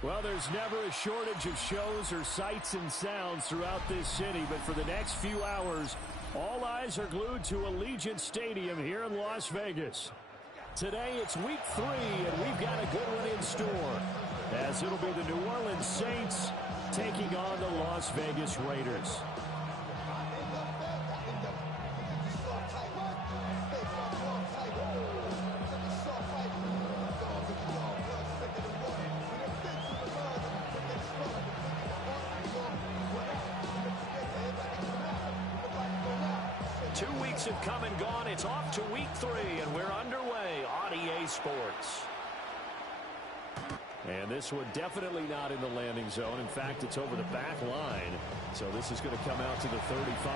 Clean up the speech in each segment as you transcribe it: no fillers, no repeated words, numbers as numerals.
Well, there's never a shortage of shows or sights and sounds throughout this city, but for the next few hours, all eyes are glued to Allegiant Stadium here in Las Vegas. Today, it's week 3, and we've got a good one in store, as it'll be the New Orleans Saints taking on the Las Vegas Raiders. Have come and gone. It's off to week 3, and we're underway on EA Sports. And this one definitely not in the landing zone. In fact, it's over the back line. So this is going to come out to the 35.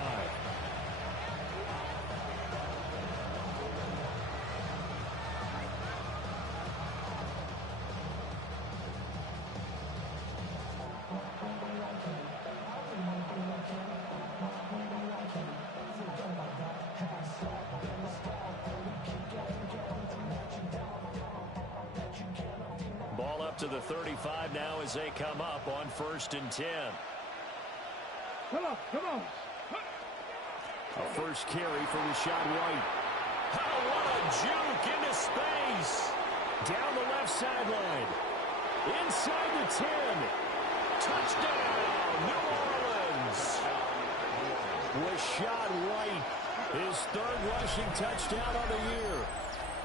To the 35 now as they come up on 1st and 10. Come on. A first carry for Rashad White. Oh, what a juke into space. Down the left sideline. Inside the 10. Touchdown, New Orleans. Rashad White, his 3rd rushing touchdown of the year.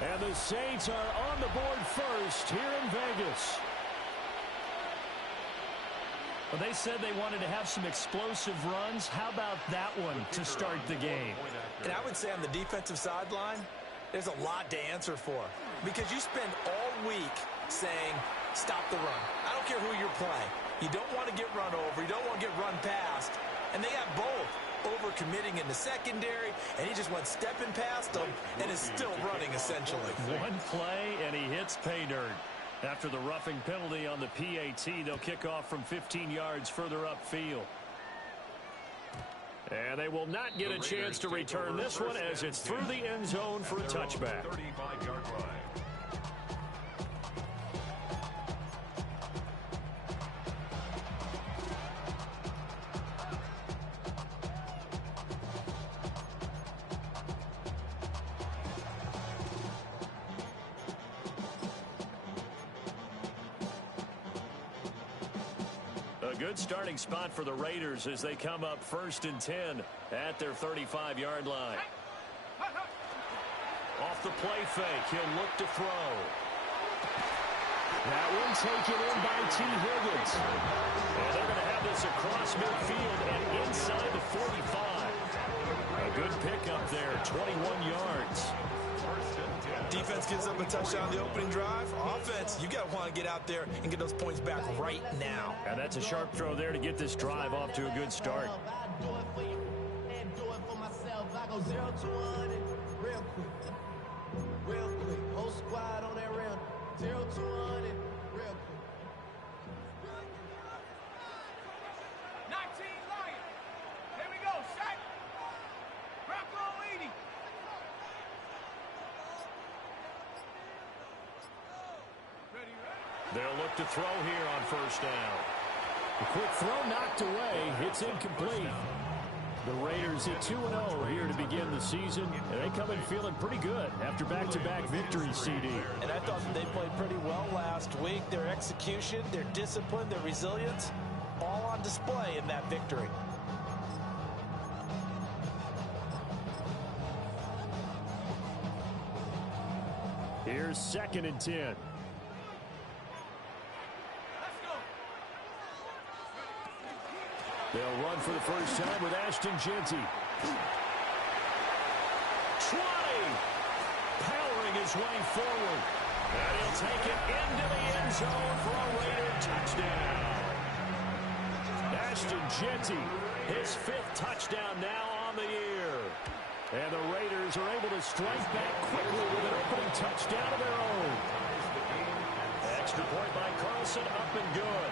And the Saints are on the board first here in Vegas. Well, they said they wanted to have some explosive runs. How about that one to start the game? And I would say on the defensive sideline, there's a lot to answer for. Because you spend all week saying, stop the run. I don't care who you're playing. You don't want to get run over. You don't want to get run past. And they have both. Over-committing in the secondary, and he just went stepping past them and is still running, essentially. One play, and he hits pay dirt. After the roughing penalty on the PAT, they'll kick off from 15 yards further upfield. And they will not get a chance to return this one as it's through the end zone for a touchback. 35-yard line. Good starting spot for the Raiders as they come up 1st and 10 at their 35-yard line. Off the play fake, he'll look to throw. That one taken in by T. Higgins. And they're going to have this across midfield and inside the 45. A good pickup there, 21 yards. Defense gives up a touchdown the opening drive. Offense, you got to want to get out there and get those points back right now. And that's a sharp throw there to get this drive off to a good start. I do it for you and do it for myself. I go 0 to 100 real quick. Real quick. Whole squad on that round. 0 to 100 real quick. 19 Lions. Here we go. Shaq. Rocco leading. They'll look to throw here on 1st down. A quick throw knocked away. It's incomplete. The Raiders at 2-0 here to begin the season, and they come in feeling pretty good after back-to-back victories, CD. And I thought that they played pretty well last week. Their execution, their discipline, their resilience, all on display in that victory. Here's 2nd and 10. They'll run for the first time with Ashton Jeanty. 20. Powering his way forward. And he'll take it into the end zone for a Raider touchdown. Ashton Jeanty, his 5th touchdown now on the year. And the Raiders are able to strike back quickly with an opening touchdown of their own. Extra point by Carlson, up and good.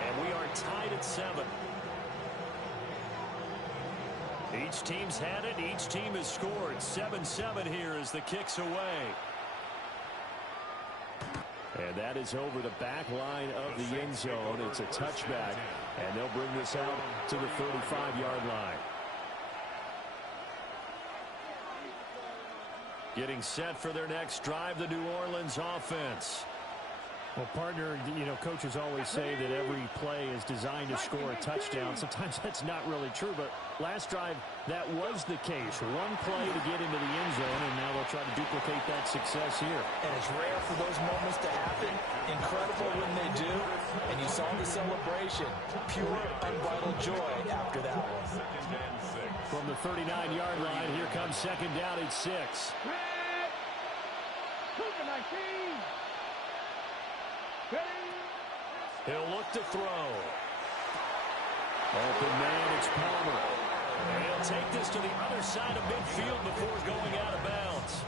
And we are tied at 7. Each team's had it. Each team has scored. 7-7 here as the kick's away. And that is over the back line of the end zone. It's a touchback, and they'll bring this out to the 35-yard line. Getting set for their next drive, the New Orleans offense. Well, partner, you know, coaches always say that every play is designed to score a touchdown. Sometimes that's not really true, but last drive, that was the case. One play to get into the end zone, and now they'll try to duplicate that success here. And it's rare for those moments to happen. Incredible when they do. And you saw the celebration. Pure, unbridled joy after that one. From the 39-yard line, here comes second down at 6. He'll look to throw. Open man, it's Palmer. And he'll take this to the other side of midfield before going out of bounds.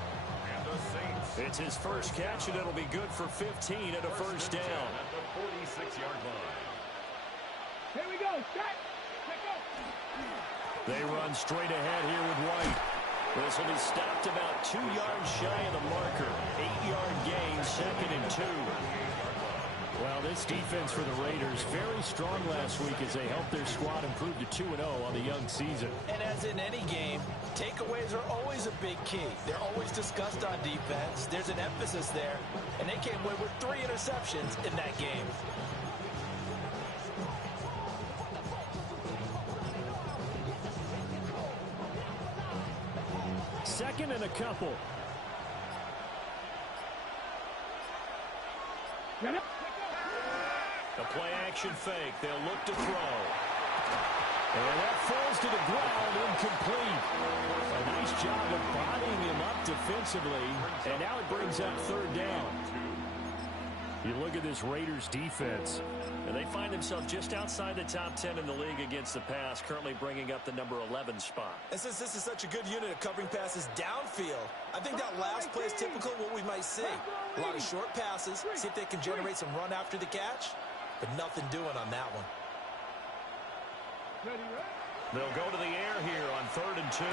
It's his first catch, and it'll be good for 15 and a first down. At the 46-yard line. Here we go. Set. They run straight ahead here with White. This will be stopped about 2 yards shy of the marker. 8-yard gain, 2nd and 2. Well, this defense for the Raiders very strong last week as they helped their squad improve to 2-0 on the young season. And as in any game, takeaways are always a big key. They're always discussed on defense. There's an emphasis there, and they came away with 3 interceptions in that game. Second and a couple. The play-action fake. They'll look to throw. And that falls to the ground, incomplete. A nice job of bodying him up defensively, and now it brings up third down. You look at this Raiders defense. And they find themselves just outside the top 10 in the league against the pass, currently bringing up the number 11 spot. And since this is such a good unit of covering passes downfield, I think that last play is typical of what we might see. A lot of short passes, see if they can generate some run after the catch, but nothing doing on that one. They'll go to the air here on 3rd and 2.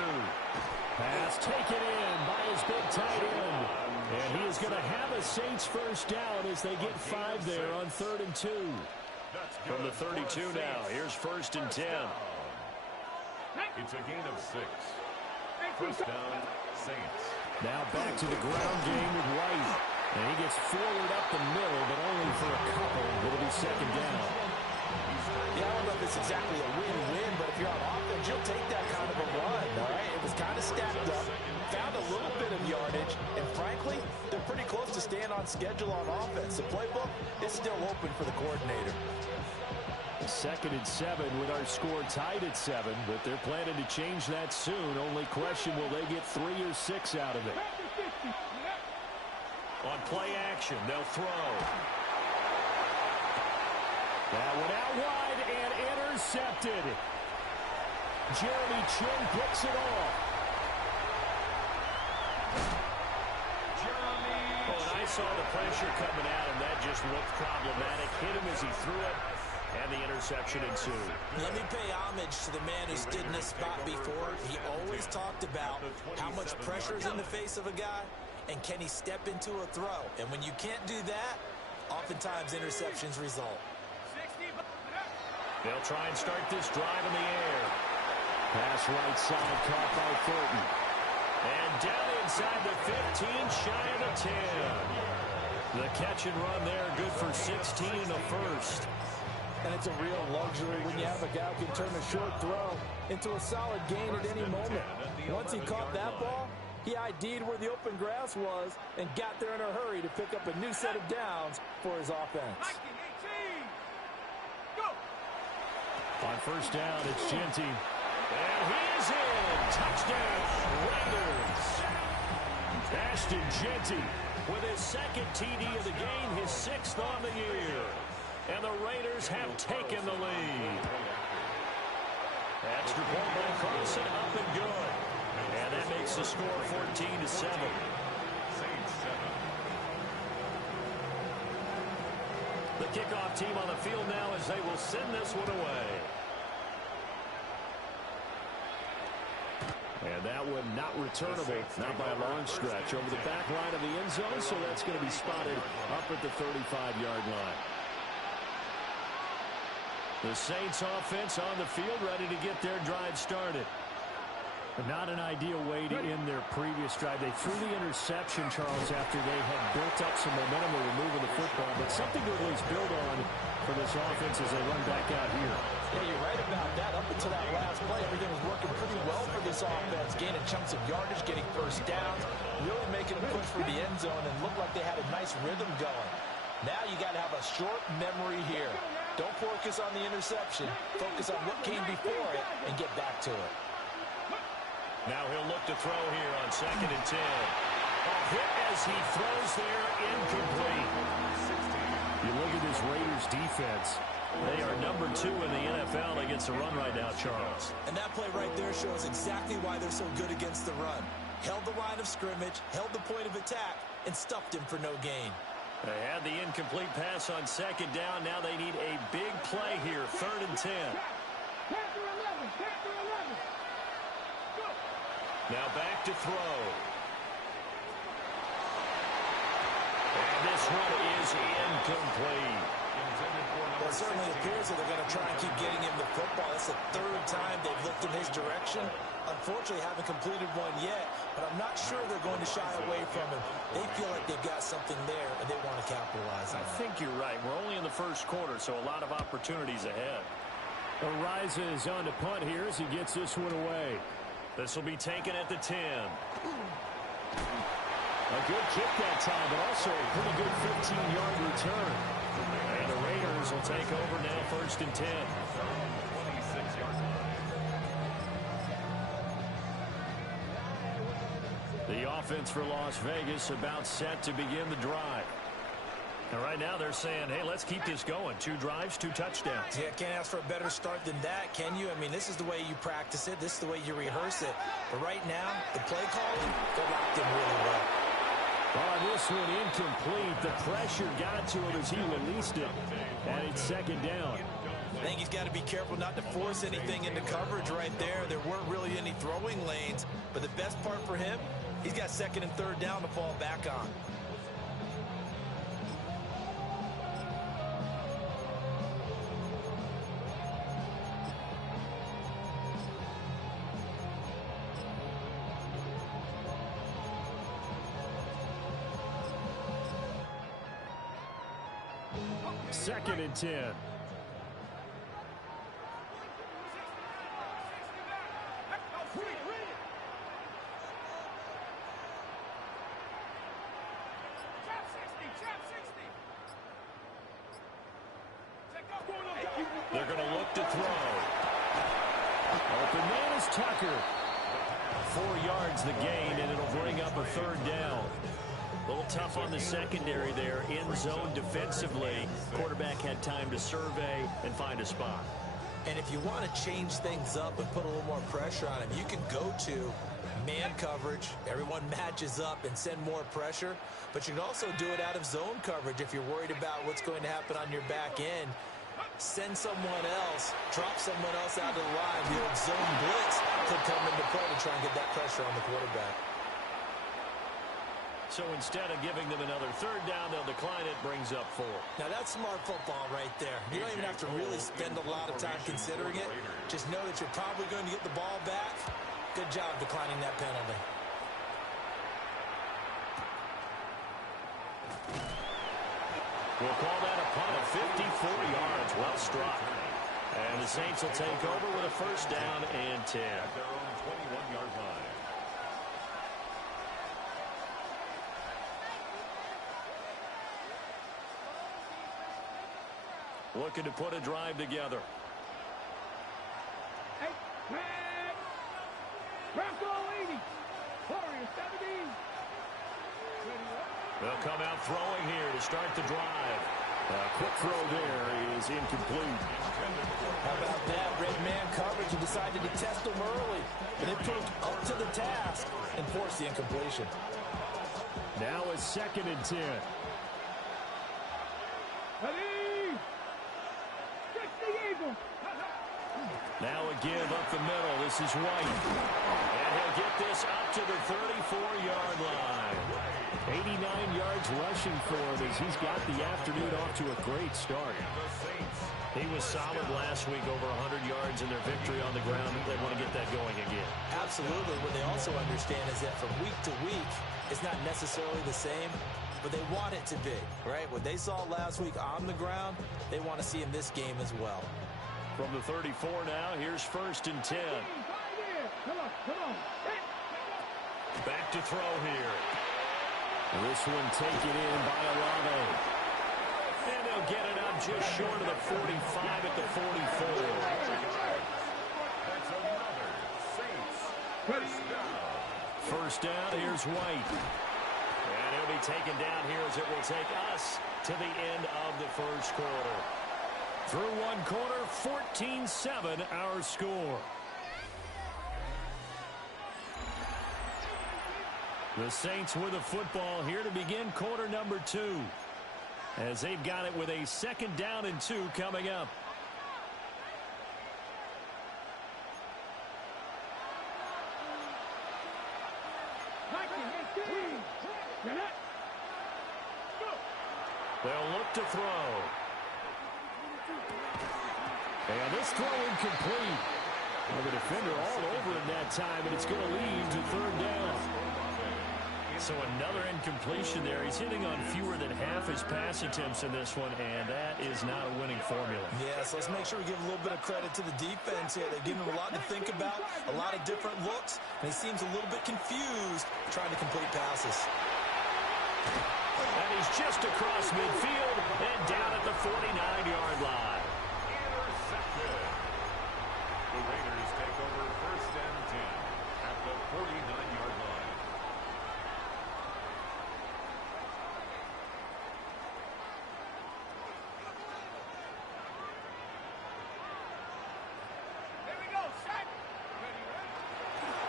Pass taken in by his big tight end. And he is going to have a Saints first down as they get 5 there on 3rd and 2. From the 32 now, here's 1st and 10. It's a gain of 6. First down, Saints. Now back to the ground game with White. And he gets forward up the middle, but only for a couple. It'll be 2nd down. Yeah, I don't know if it's exactly a win-win, but if you're on offense, you'll take that kind of a run, all right? It was kind of stacked up, found a little bit of yardage, and frankly, they're pretty close to staying on schedule on offense. The playbook is still open for the coordinator. 2nd and 7 with our score tied at 7, but they're planning to change that soon. Only question, will they get 3 or 6 out of it? On play action, they'll throw. That one out wide and intercepted. Jeremy Chin picks it off. Oh, and I saw the pressure coming at him. That just looked problematic. Hit him as he threw it, and the interception ensued. Let me pay homage to the man who stood in this spot before. He always talked about how much pressure is in the face of a guy, and can he step into a throw. And when you can't do that, oftentimes interceptions result. They'll try and start this drive in the air. Pass right side, caught by Fulton. And down inside the 15, shy of the 10. The catch and run there, good for 16 and a first. And it's a real luxury when you have a guy who can turn a short throw into a solid gain at any moment. Once he caught that ball, he ID'd where the open grass was and got there in a hurry to pick up a new set of downs for his offense. On first down, it's Genty. And he is in. Touchdown, Raiders. Ashton Genty with his 2nd TD of the game, his 6th on the year. And the Raiders have taken the lead. Extra point by Carlson, up and good. And that makes the score 14-7. Saints 7. kickoff team on the field now as they will send this one away. And that one not returnable, not by a long stretch, over the back line of the end zone, so that's going to be spotted up at the 35-yard line. The Saints offense on the field, ready to get their drive started. Not an ideal way to end their previous drive. They threw the interception, Charles, after they had built up some momentum with moving the football, but something to at least build on for this offense as they run back out here. Yeah, you're right about that. Up until that last play, everything was working pretty well for this offense, gaining chunks of yardage, getting first downs, really making a push for the end zone, and looked like they had a nice rhythm going. Now you got to have a short memory here. Don't focus on the interception. Focus on what came before it and get back to it. Now he'll look to throw here on 2nd and 10. A hit as he throws there, incomplete. You look at this Raiders defense. They are number 2 in the NFL against the run right now, Charles. And that play right there shows exactly why they're so good against the run. Held the line of scrimmage, held the point of attack, and stuffed him for no gain. They had the incomplete pass on 2nd down. Now they need a big play here, 3rd and 10. Now back to throw. And this one is incomplete. Well, it certainly appears that they're going to try and keep getting him the football. It's the 3rd time they've looked in his direction. Unfortunately, haven't completed one yet, but I'm not sure they're going to shy away from him. They feel like they've got something there, and they want to capitalize on it. I think you're right. We're only in the first quarter, so a lot of opportunities ahead. Ariza is on to punt here as he gets this one away. This will be taken at the 10. A good kick that time, but also a pretty good 15-yard return. And the Raiders will take over now, 1st and 10. The offense for Las Vegas about set to begin the drive. And right now they're saying, hey, let's keep this going. 2 drives, 2 touchdowns. Yeah, can't ask for a better start than that, can you? I mean, this is the way you practice it. This is the way you rehearse it. But right now, the play calling, they're locked in really well. Oh, this one incomplete. The pressure got to him as he released it. And it's 2nd down. I think he's got to be careful not to force anything into coverage right there. There weren't really any throwing lanes. But the best part for him, he's got 2nd and 3rd down to fall back on. Second and 10. They're going to look to throw. Open man is Tucker. 4 yards the gain, and it'll bring up a 3rd down. A little tough on the secondary there. In zone defensively. Quarterback had time to survey and find a spot. And if you want to change things up and put a little more pressure on him, you can go to man coverage. Everyone matches up and send more pressure. But you can also do it out of zone coverage if you're worried about what's going to happen on your back end. Send someone else, drop someone else out of the line. The old zone blitz could come into play to try and get that pressure on the quarterback. So instead of giving them another 3rd down, they'll decline it, brings up 4. Now that's smart football right there. You don't even have to really spend a lot of time considering it. Just know that you're probably going to get the ball back. Good job declining that penalty. We'll call that a punt of 54 yards. Well struck. And the Saints will take over with a 1st down and 10. At their own 21-yard line. Looking to put a drive together. They'll come out throwing here to start the drive. Quick throw there is incomplete. How about that? Red man coverage. He decided to test them early. And it proved up to the task and forced the incompletion. Now it's 2nd and 10. Ready? give up the middle. This is White. And he'll get this up to the 34-yard line. 89 yards rushing for him as he's got the afternoon off to a great start. He was solid last week, over 100 yards in their victory on the ground. They want to get that going again. Absolutely. What they also understand is that from week to week, it's not necessarily the same, but they want it to be, right? What they saw last week on the ground, they want to see in this game as well. From the 34 now, here's 1st and 10. Back to throw here. This one taken in by Olave. And they'll get it up just short of the 45 at the 44. That's another Saints first down. First down, here's White. And he'll be taken down here as it will take us to the end of the first quarter. Through one quarter, 14-7 our score. The Saints with the football here to begin quarter number 2. As they've got it with a 2nd down and 2 coming up. They'll look to throw. And this throw incomplete. Well, the defender all over him that time, and it's going to lead to 3rd down. So another incompletion there. He's hitting on fewer than half his pass attempts in this one, and that is not a winning formula. Yeah, so let's make sure we give a little bit of credit to the defense here. They've given him a lot to think about, a lot of different looks, and he seems a little bit confused trying to complete passes. And he's just across midfield and down at the 49-yard line. Intercepted. The Raiders take over 1st and 10 at the 49-yard line.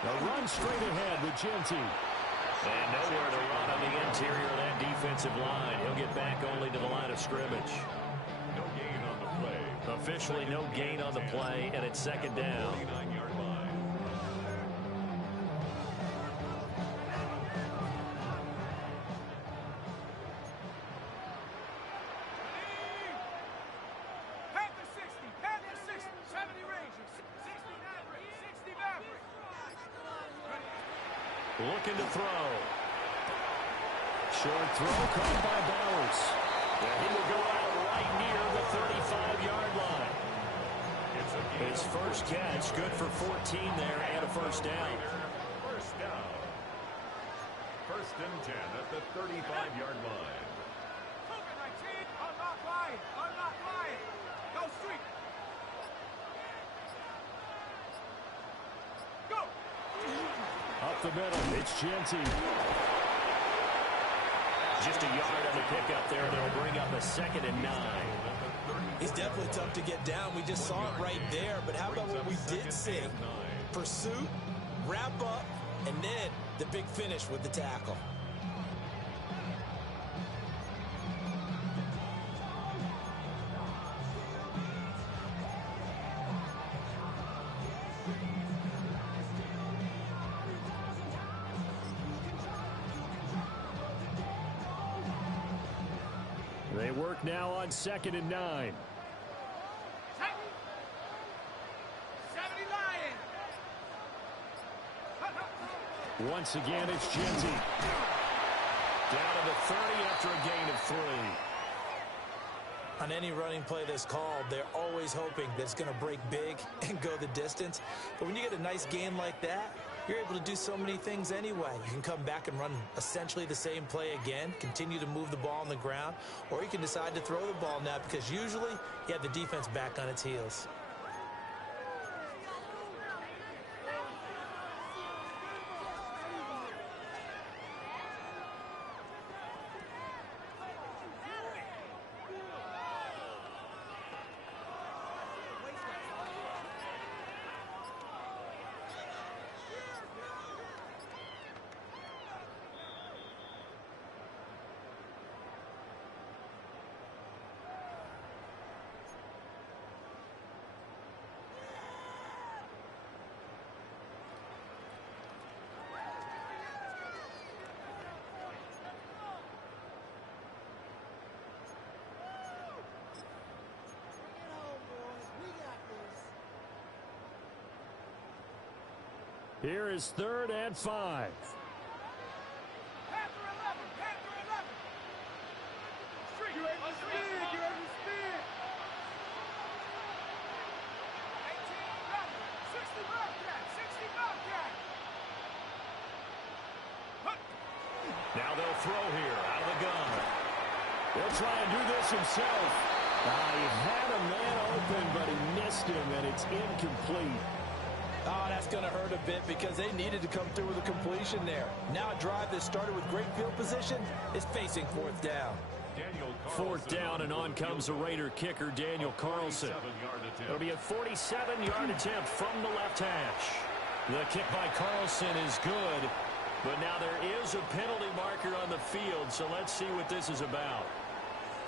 A run straight ahead with Genty. And nowhere to run on the interior of that defensive line. He'll get back only to the line of scrimmage. No gain on the play. Officially no gain on the play, and it's 2nd down. 49-yard line. Looking to throw. Short throw caught by Bowers. And he will go out right near the 35-yard line. His first catch, good for 14 there and a 1st down. First down. 1st and 10 at the 35-yard line. Up the middle, it's Genty. Just a yard on the pickup there, and it'll bring up a 2nd and 9. He's definitely tough to get down. We just saw it right there, but how about what we did see? Pursuit, wrap up, and then the big finish with the tackle. They work now on 2nd and 9. Once again, it's Genty. Down to the 30 after a gain of 3. On any running play that's called, they're always hoping that it's going to break big and go the distance. But when you get a nice gain like that, you're able to do so many things anyway. You can come back and run essentially the same play again, continue to move the ball on the ground, or you can decide to throw the ball now because usually you have the defense back on its heels. Here is 3rd and 5. Now they'll throw here out of the gun. He'll try and do this himself. He had a man open, but he missed him, and it's incomplete. Oh, that's going to hurt a bit because they needed to come through with a completion there. Now a drive that started with great field position is facing 4th down. 4th down, and on comes the Raider kicker, Daniel Carlson. It'll be a 47-yard attempt from the left hash. The kick by Carlson is good, but now there is a penalty marker on the field, so let's see what this is about.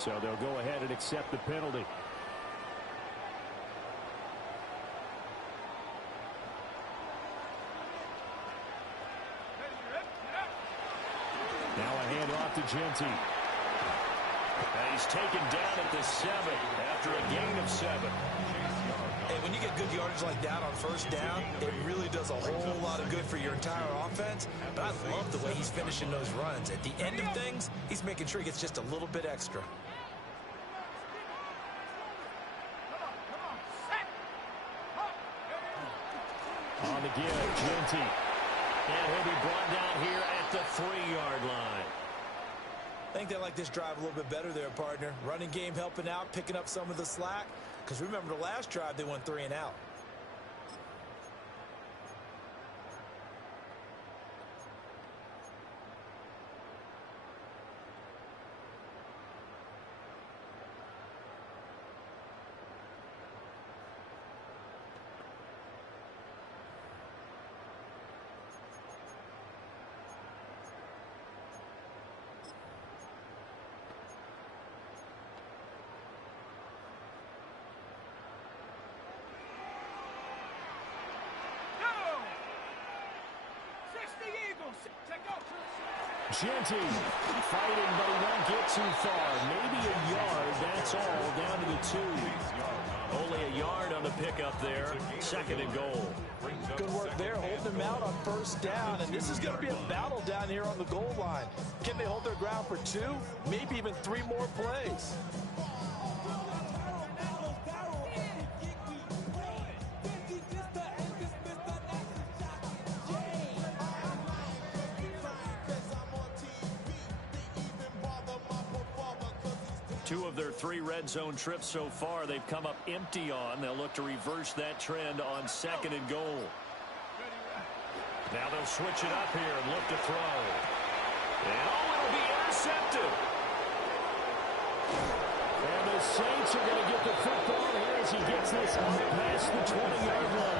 So they'll go ahead and accept the penalty. Now a handoff to Genty. And he's taken down at the 7 after a gain of 7. Hey, when you get good yardage like that on 1st down, it really does a whole lot of good for your entire offense. But I love the way he's finishing those runs. At the end of things, he's making sure he gets just a little bit extra. On the give, Genty. And he'll be brought down here at the 3-yard line. I think they like this drive a little bit better there, partner. Running game helping out, picking up some of the slack. Because remember the last drive, they went 3 and out. Genty fighting, but he won't get too far. Maybe a yard, that's all, down to the 2. Only a yard on the pickup there. 2nd and goal. Good work there, holding them out on 1st down, and this is going to be a battle down here on the goal line. Can they hold their ground for 2, maybe even 3 more plays? Two of their 3 red zone trips so far, they've come up empty on. They'll look to reverse that trend on 2nd and goal. Now they'll switch it up here and look to throw. And it'll be intercepted. And the Saints are going to get the football here as he gets this up past the 20-yard line.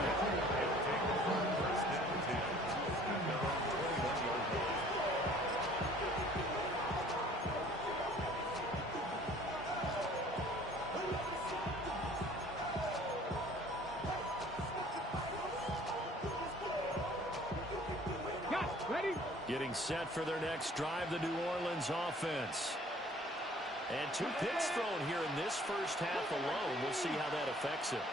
Getting set for their next drive, the New Orleans offense. And 2 picks thrown here in this first half alone. We'll see how that affects him.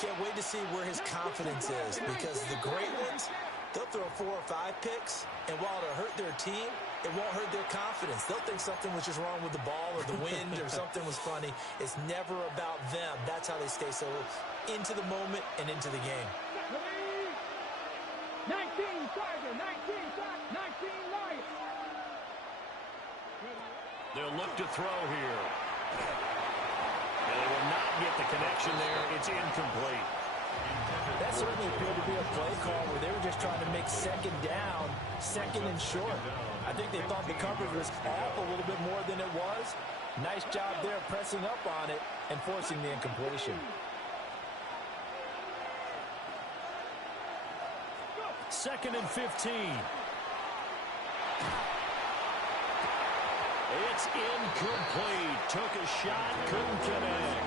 Can't wait to see where his confidence is, because the great ones, they'll throw 4 or 5 picks, and while it'll hurt their team, it won't hurt their confidence. They'll think something was just wrong with the ball or the wind or something was funny. It's never about them. That's how they stay so into the moment and into the game. 19 Tiger, 19 Lion. They'll look to throw here. And they will not get the connection there. It's incomplete. That certainly appeared to be a play call where they were just trying to make 2nd down, 2nd and short. I think they thought the coverage was off a little bit more than it was. Nice job there pressing up on it and forcing the incompletion. 2nd and 15. It's incomplete. Took a shot, couldn't connect.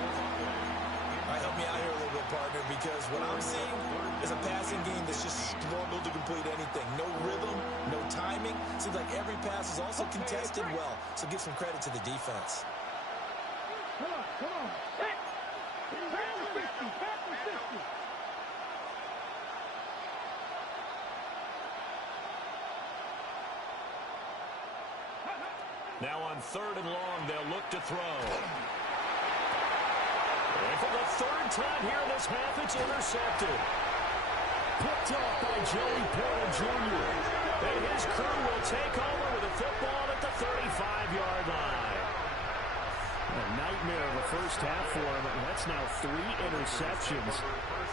All right, help me out here a little bit, partner, because what I'm seeing is a passing game that's just struggled to complete anything. No rhythm, no timing. Seems like every pass is also contested well, so give some credit to the defense. Come on. Back to 50. on 3rd and long, they'll look to throw. And for the 3rd time here in this half, it's intercepted. Picked off by Joey Porter Jr. And his crew will take over with the football at the 35-yard line. A nightmare of a first half for him. That's now 3 interceptions.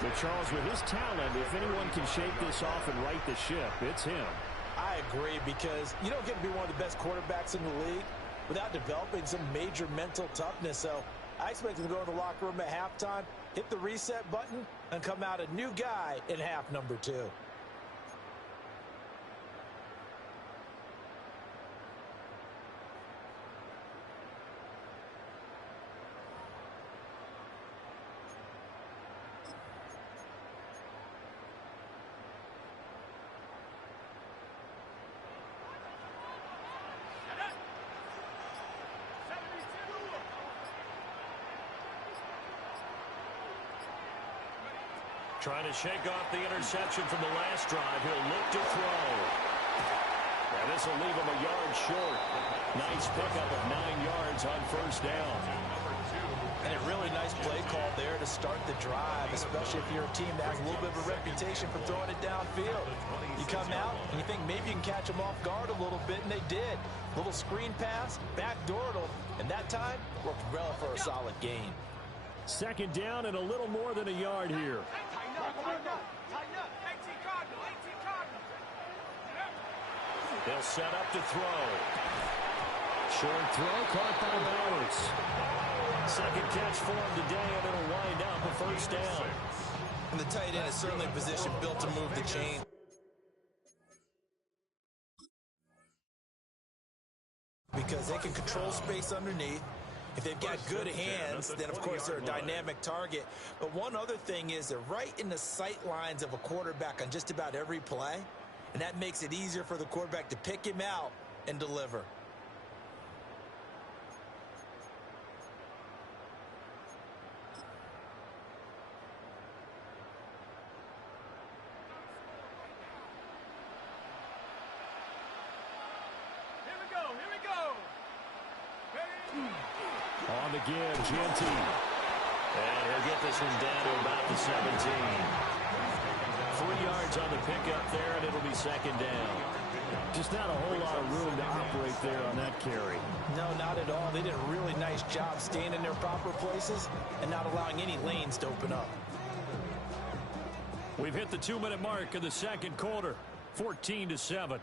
But Charles, with his talent, if anyone can shake this off and right the ship, it's him. I agree, because you don't get to be one of the best quarterbacks in the league without developing some major mental toughness. So I expect him to go to the locker room at halftime, hit the reset button, and come out a new guy in half number 2. Trying to shake off the interception from the last drive. He'll look to throw. And this will leave him a yard short. Nice pickup of 9 yards on 1st down. And a really nice play call there to start the drive, especially if you're a team that has a little bit of a reputation for throwing it downfield. You come out and you think maybe you can catch them off guard a little bit, and they did. Little screen pass, backdoored them, and that time worked well for a solid gain. 2nd down and a little more than a yard here. They'll set up to throw. Short throw caught by Bowers. 2nd catch for him today, and it'll wind up a 1st down. And the tight end is certainly a position built to move the chain. Because they can control space underneath. If they've got good hands, then of course they're a dynamic target. But one other thing is they're right in the sight lines of a quarterback on just about every play. And that makes it easier for the quarterback to pick him out and deliver. On the give, Genty. And he'll get this one down to about the 17. 3 yards on the pickup there, and it'll be 2nd down. Just not a whole lot of room to operate there on that carry. No, not at all. They did a really nice job staying in their proper places and not allowing any lanes to open up. We've hit the 2-minute mark in the 2nd quarter. 14-7.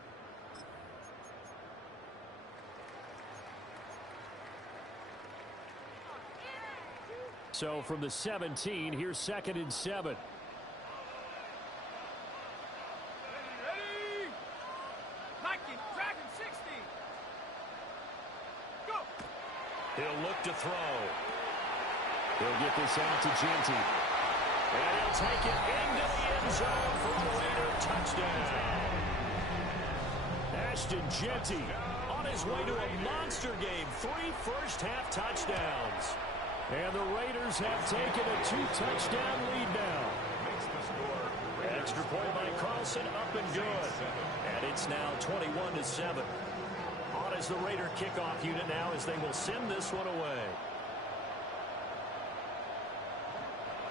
So from the 17, here's 2nd and 7. He'll look to throw. He'll get this out to Genty. And he'll take it into the end zone for a Raider touchdown. Ashton Genty On his way to a monster game. 3 first-half touchdowns. And the Raiders have taken a 2-touchdown lead now. Extra point by Carlson, up and good. And it's now 21-7. On as the Raider kickoff unit now as they will send this one away.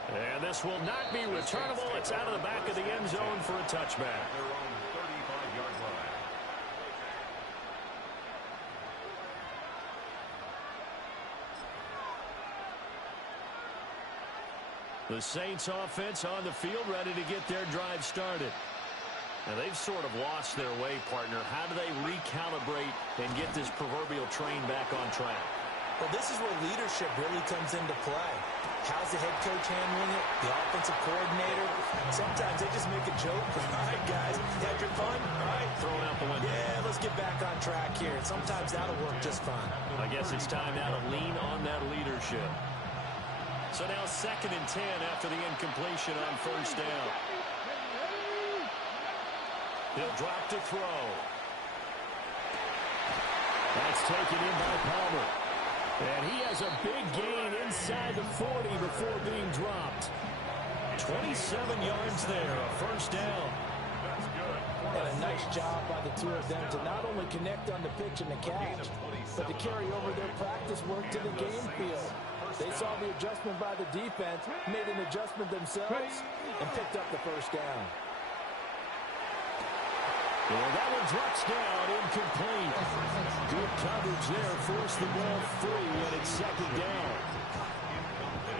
And this will not be returnable. It's out of the back of the end zone for a touchback. Their own 35-yard line. The Saints offense on the field ready to get their drive started. And they've sort of lost their way, partner. How do they recalibrate and get this proverbial train back on track? Well, this is where leadership really comes into play. How's the head coach handling it? The offensive coordinator? Sometimes they just make a joke. All right, guys, had your fun? All right, Throw it out the window. yeah, let's get back on track here. And sometimes that'll work just fine. I guess it's time now to lean on that leadership. So now 2nd and 10 after the incompletion on 1st down. He'll drop to throw. That's taken in by Palmer. And he has a big gain inside the 40 before being dropped. 27 yards there, a 1st down. And a nice job by the two of them to not only connect on the pitch and the catch, but to carry over their practice work to the game field. They saw the adjustment by the defense, made an adjustment themselves, and picked up the first down. Well, that one drops down, incomplete. Good coverage there, forced the ball free, and it's second down.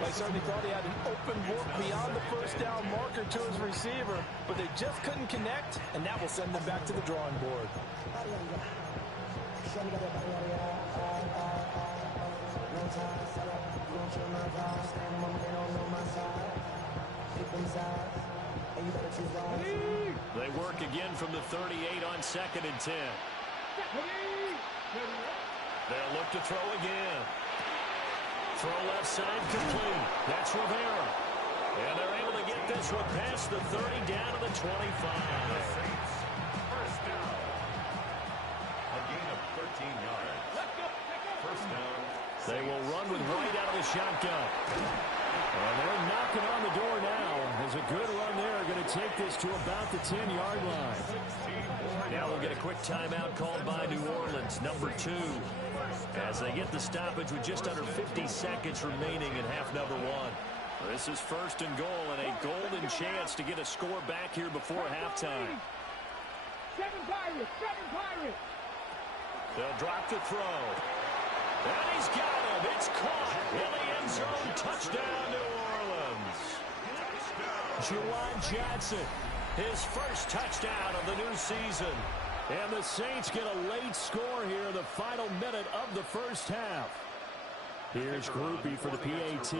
I certainly thought he had an open look beyond the first down marker to his receiver, but they just couldn't connect, and that will send them back to the drawing board. They work again from the 38 on 2nd and 10. They'll look to throw again. Throw left side complete. That's Rivera. And they're able to get this one past the 30 down to the 25. First down. A gain of 13 yards. First down. They will run with White out of the shotgun. And they're knocking on the door now. There's a good run there. Going to take this to about the 10-yard line. Now we'll get a quick timeout called by New Orleans, number 2. As they get the stoppage with just under 50 seconds remaining in half number 1. This is first and goal and a golden chance to get a score back here before halftime. 7 Pirates! 7 Pirates! They'll drop the throw. And he's got him. It's caught in the end zone. Touchdown, New Orleans. Juwan Johnson, his first touchdown of the new season. And the Saints get a late score here in the final minute of the first half. Here's Groupie for the PAT.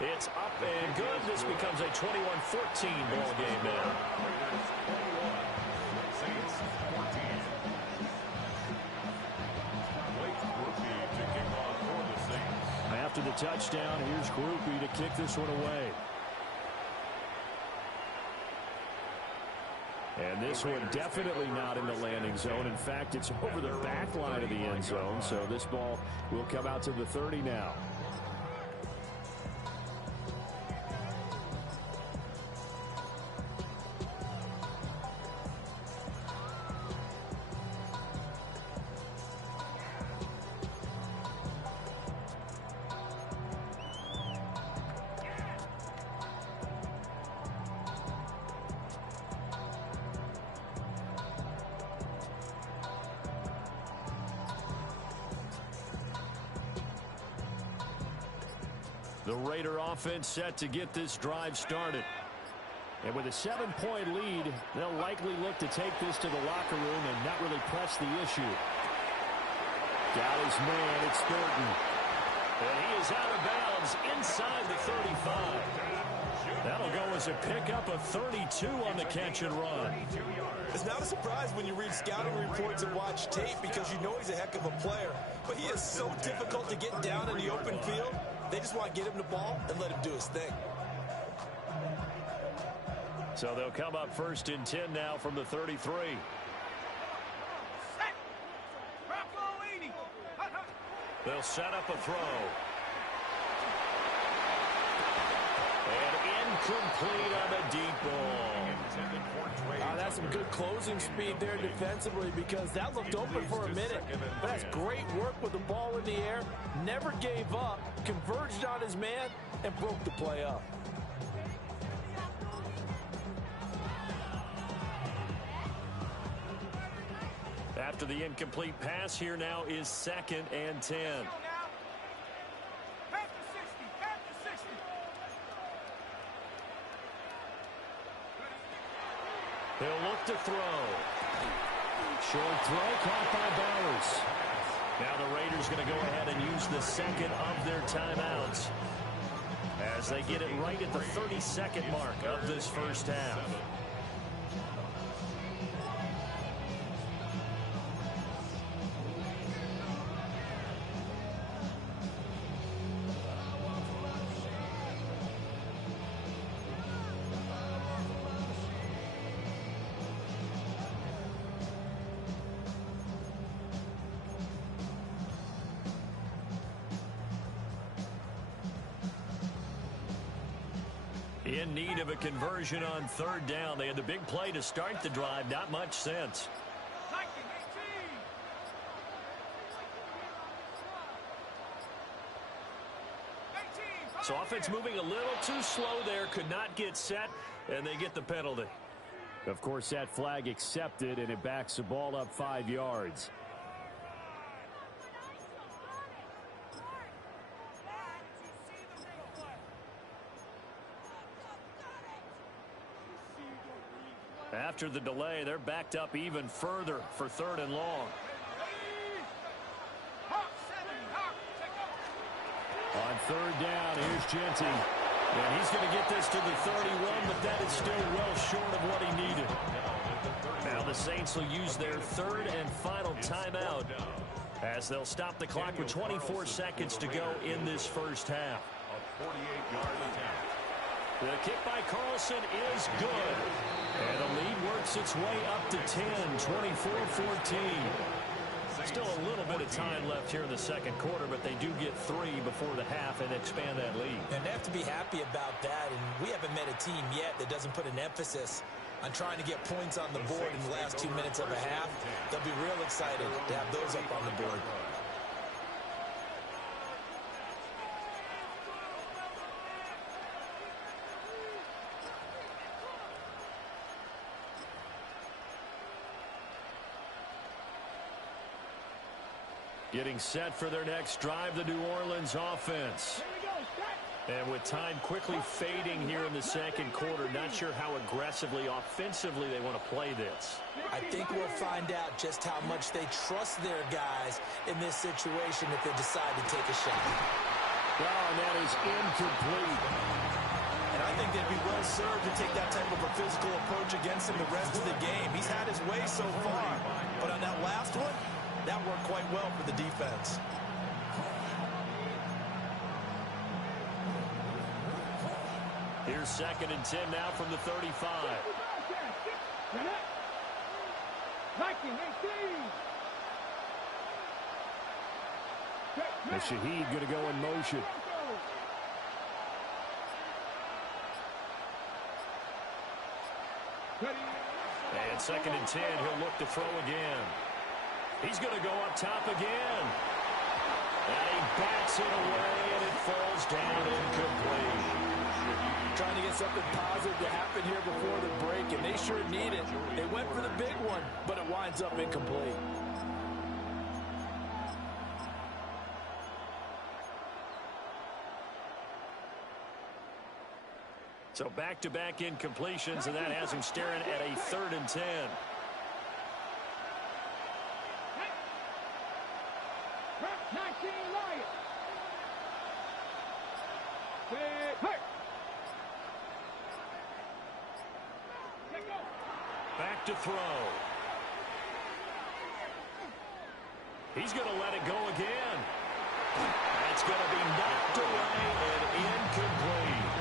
It's up and good. This becomes a 21-14 ball game now. Saints 14. Blake Groupie to kick off for the Saints. After the touchdown, here's Groupie to kick this one away. And this one definitely not in the landing zone. In fact, it's over the back line of the end zone. So this ball will come out to the 30 now. The Raider offense set to get this drive started. And with a 7-point lead, they'll likely look to take this to the locker room and not really press the issue. Got his man, it's Thornton. And he is out of bounds inside the 35. That'll go as a pickup of 32 on the catch and run. It's not a surprise when you read scouting reports and watch tape because you know he's a heck of a player. But he is so difficult to get down in the open field. They just want to get him the ball and let him do his thing. So they'll come up first and 10 now from the 33. They'll set up a throw. And incomplete on the deep ball. That's some good closing speed there defensively because that looked open for a minute. But that's great work with the ball in the air. Never gave up, converged on his man, and broke the play up. After the incomplete pass, here now is 2nd and 10. They'll look to throw. Short throw caught by Bowers. Now the Raiders going to go ahead and use the second of their timeouts as they get it right at the 32nd mark of this first half. In need of a conversion on third down. They had the big play to start the drive. Not much sense. So offense moving a little too slow there. Could not get set, and they get the penalty. Of course, that flag accepted, and it backs the ball up 5 yards. After the delay, they're backed up even further for third and long. On third down, here's Genty. And he's going to get this to the 31, but that is still well short of what he needed. Now the Saints will use their third and final timeout as they'll stop the clock with 24 seconds to go in this first half. A 48-yard attempt. The kick by Carlson is good. And the lead works its way up to 10, 24-14. Still a little bit of time left here in the second quarter, but they do get 3 before the half and expand that lead. And they have to be happy about that, and we haven't met a team yet that doesn't put an emphasis on trying to get points on the board in the last 2 minutes of a half. They'll be real excited to have those up on the board. Getting set for their next drive, the New Orleans offense. And with time quickly fading here in the second quarter, not sure how aggressively, offensively they want to play this. I think we'll find out just how much they trust their guys in this situation if they decide to take a shot. Well, and that is incomplete. And I think they'd be well served to take that type of a physical approach against him the rest of the game. He's had his way so far, but on that last one, that worked quite well for the defense. Here's 2nd and 10 now from the 35. The Shaheed going to go in motion. And 2nd and 10, he'll look to throw again. He's going to go up top again. And he bats it away, and it falls down incomplete. Trying to get something positive to happen here before the break, and they sure need it. They went for the big one, but it winds up incomplete. So back-to-back incompletions, and that has him staring at a 3rd and 10. Back to throw. He's going to let it go again. That's going to be knocked away and incomplete.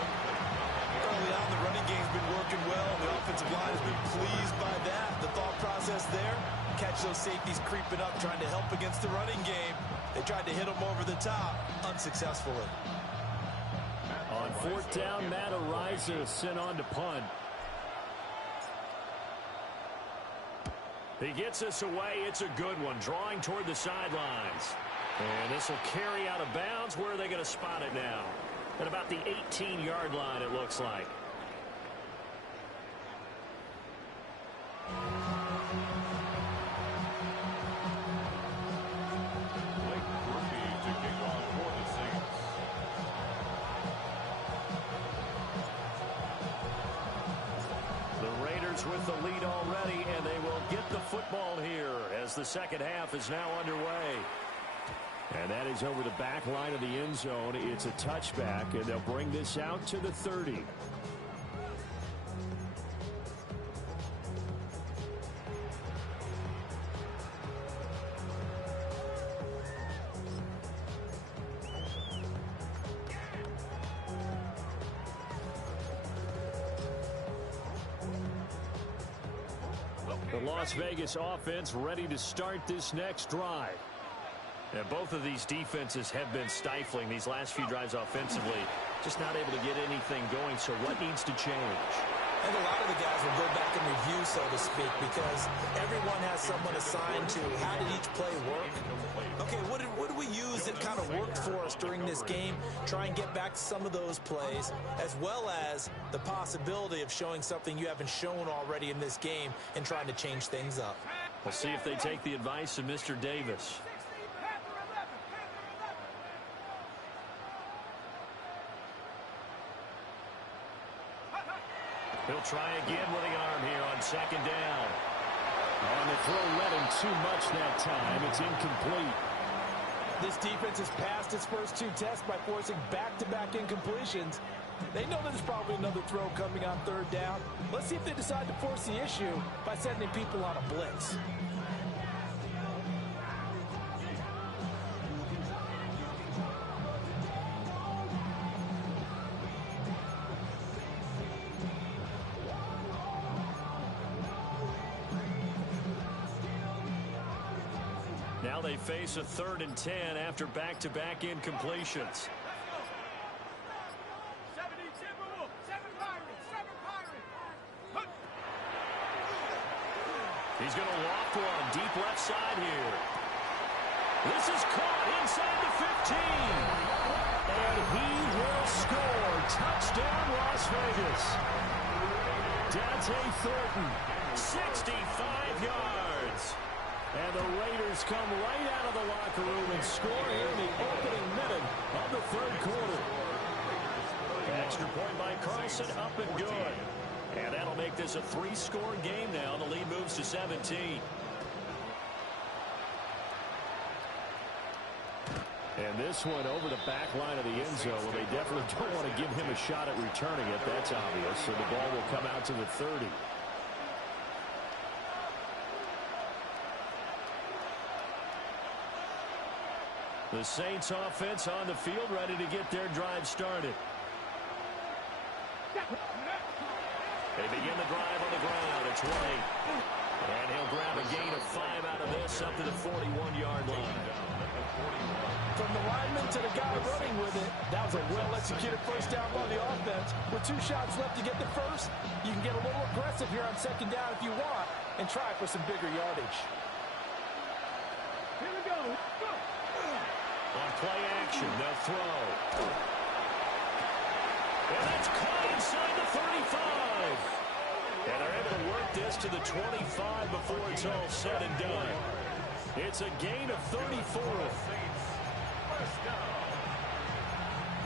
Early on, the running game's been working well. The offensive line has been pleased by that. The thought process there, catch those safeties creeping up, trying to help against the running game. They tried to hit them over the top, unsuccessfully. On 4th down, Matt Araiza sent on to punt. He gets this away. It's a good one, drawing toward the sidelines. And this will carry out of bounds. Where are they going to spot it now? At about the 18-yard line, it looks like. With the lead already, and they will get the football here as the second half is now underway. And that is over the back line of the end zone. It's a touchback, and they'll bring this out to the 30. The Las Vegas offense ready to start this next drive. And both of these defenses have been stifling these last few drives offensively. Just not able to get anything going, so what needs to change? I think a lot of the guys will go back and review, so to speak, because everyone has someone assigned to how did each play work. Okay, what did we use that kind of worked for us during this game? Try and get back to some of those plays, as well as the possibility of showing something you haven't shown already in this game and trying to change things up. We'll see if they take the advice of Mr. Davis. He'll try again with the arm here on second down. On the throw, read him too much that time. It's incomplete. This defense has passed its first two tests by forcing back-to-back incompletions. They know there's probably another throw coming on third down. Let's see if they decide to force the issue by sending people on a blitz. Now they face a 3rd and 10 after back-to-back incompletions. He's going to loft one deep left side here. This is caught inside the 15. And he will score. Touchdown, Las Vegas. Dante Thornton, 65 yards. And the Raiders come right out of the locker room and score here in the opening minute of the 3rd quarter. Extra point by Carlson, up and good. And that'll make this a 3-score game now. The lead moves to 17. And this one over the back line of the end zone. Well, they definitely don't want to give him a shot at returning it. That's obvious. So the ball will come out to the 30. The Saints offense on the field, ready to get their drive started. They begin the drive on the ground. It's White. And he'll grab a gain of 5 out of this up to the 41-yard line. From the lineman to the guy running with it, that was a well-executed first down on the offense. With 2 shots left to get the first, you can get a little aggressive here on second down if you want and try for some bigger yardage. Here we go. Let's go. On play action, they'll throw. And that's caught inside the 35. And they're able to work this to the 25 before it's all said and done. It's a gain of 34. First down.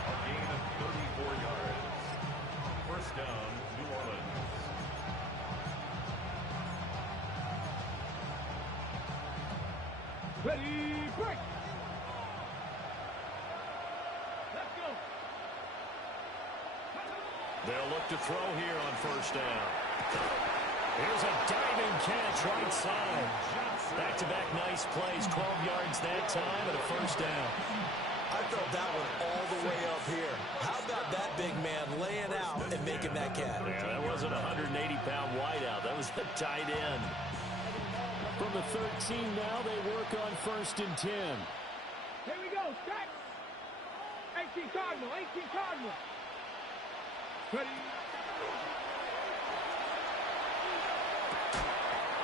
A gain of 34 yards. First down, New Orleans. Ready, break. They'll look to throw here on first down. Here's a diving catch right side. Back-to-back nice plays, 12 yards that time and a first down. I felt that one all the way up here. How about that big man laying out and making that catch? Yeah, that wasn't a 180-pound wideout. That was a tight end. From the 13 now, they work on first and 10. Here we go. Start. 18 Cardinal. 18 Cardinal. Ready.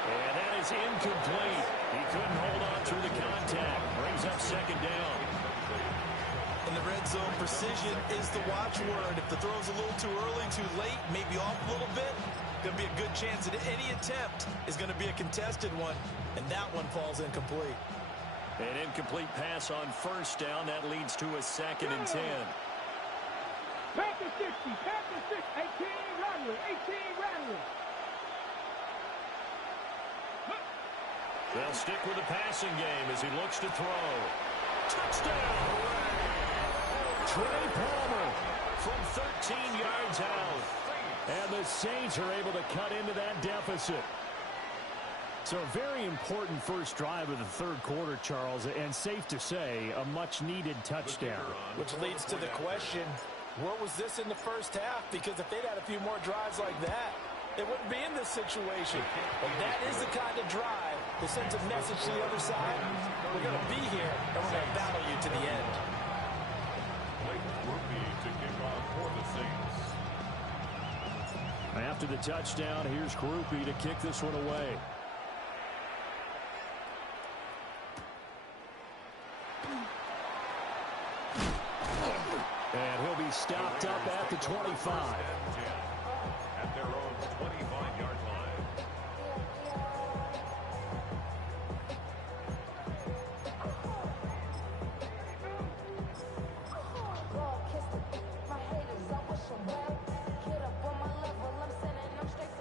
And that is incomplete. He couldn't hold on through the contact. Brings up second down. In the red zone, precision is the watchword. If the throw's a little too early, too late, maybe off a little bit, going to be a good chance that any attempt is going to be a contested one, and that one falls incomplete. An incomplete pass on first down. That leads to a second and 10. Panther 60. Panther 60. 18 Rattler. 18 Rattler. They'll stick with the passing game as he looks to throw. Touchdown! Trey Palmer from 13 yards out. And the Saints are able to cut into that deficit. So a very important first drive of the 3rd quarter, Charles, and safe to say, a much-needed touchdown. Which leads to the question, where was this in the first half? Because if they'd had a few more drives like that, they wouldn't be in this situation. And that is the kind of drive that sends a message to the other side. We're going to be here, and we're going to battle you to the end. Groupie to kick off for the Saints. After the touchdown, here's Groupie to kick this one away. And he'll be stopped up at the 25. At their own 25-yard line.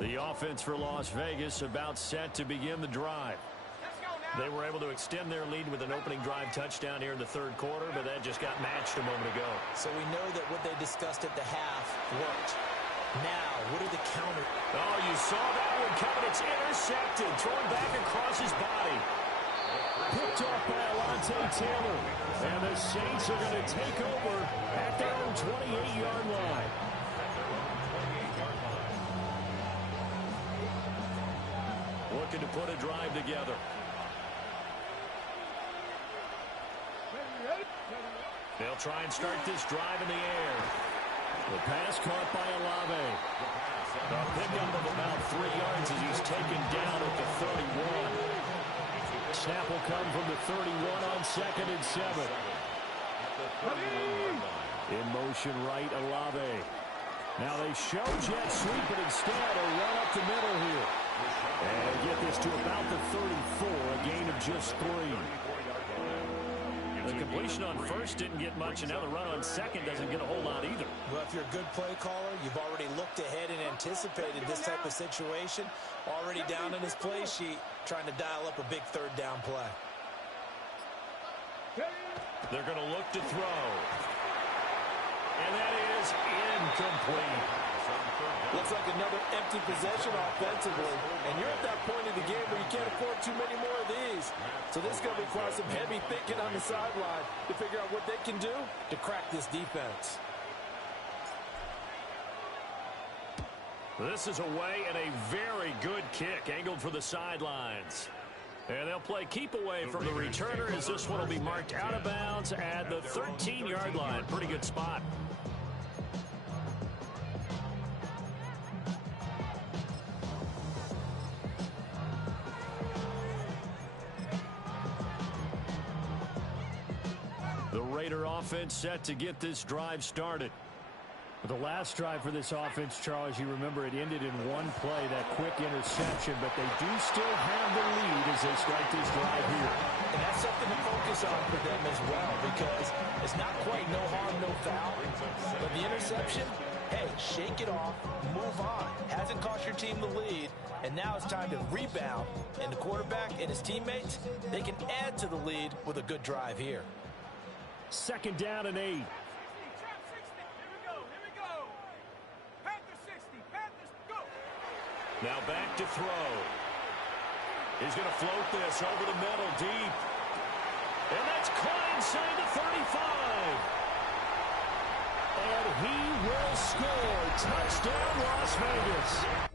The offense for Las Vegas about set to begin the drive. They were able to extend their lead with an opening drive touchdown here in the third quarter, but that just got matched a moment ago. So we know that what they discussed at the half worked. Now, what are the counter? Oh, you saw that one coming. It's intercepted, thrown back across his body. Picked off by Alontae Taylor. And the Saints are going to take over at their own 28-yard line. Looking to put a drive together. They'll try and start this drive in the air. The pass caught by Olave. A pickup of about 3 yards as he's taken down at the 31. Snap will come from the 31 on 2nd and 7. In motion right, Olave. Now they show jet sweep, but instead a run up the middle here. And get this to about the 34, a gain of just 3. The completion on first didn't get much, and now the run on second doesn't get a whole lot either. Well, if you're a good play caller, you've already looked ahead and anticipated this type of situation. Already down in his play sheet, trying to dial up a big third down play. They're going to look to throw. And that is incomplete. Looks like another empty possession offensively. And you're at that point in the game where you can't afford too many more of these. So this is going to require some heavy thinking on the sideline to figure out what they can do to crack this defense. This is away and a very good kick angled for the sidelines. And they'll play keep away from the returner as this one will be marked out of bounds at the 13-yard line. Pretty good spot. The Raider offense set to get this drive started. The last drive for this offense, Charles, you remember it ended in one play, that quick interception, but they do still have the lead as they start this drive here. And that's something to focus on for them as well, because it's not quite no harm, no foul. But the interception, hey, shake it off, move on. Hasn't cost your team the lead, and now it's time to rebound. And the quarterback and his teammates, they can add to the lead with a good drive here. 2nd down and 8. Now back to throw. He's going to float this over the middle deep. And that's caught inside the 35. And he will score. Touchdown, Las Vegas.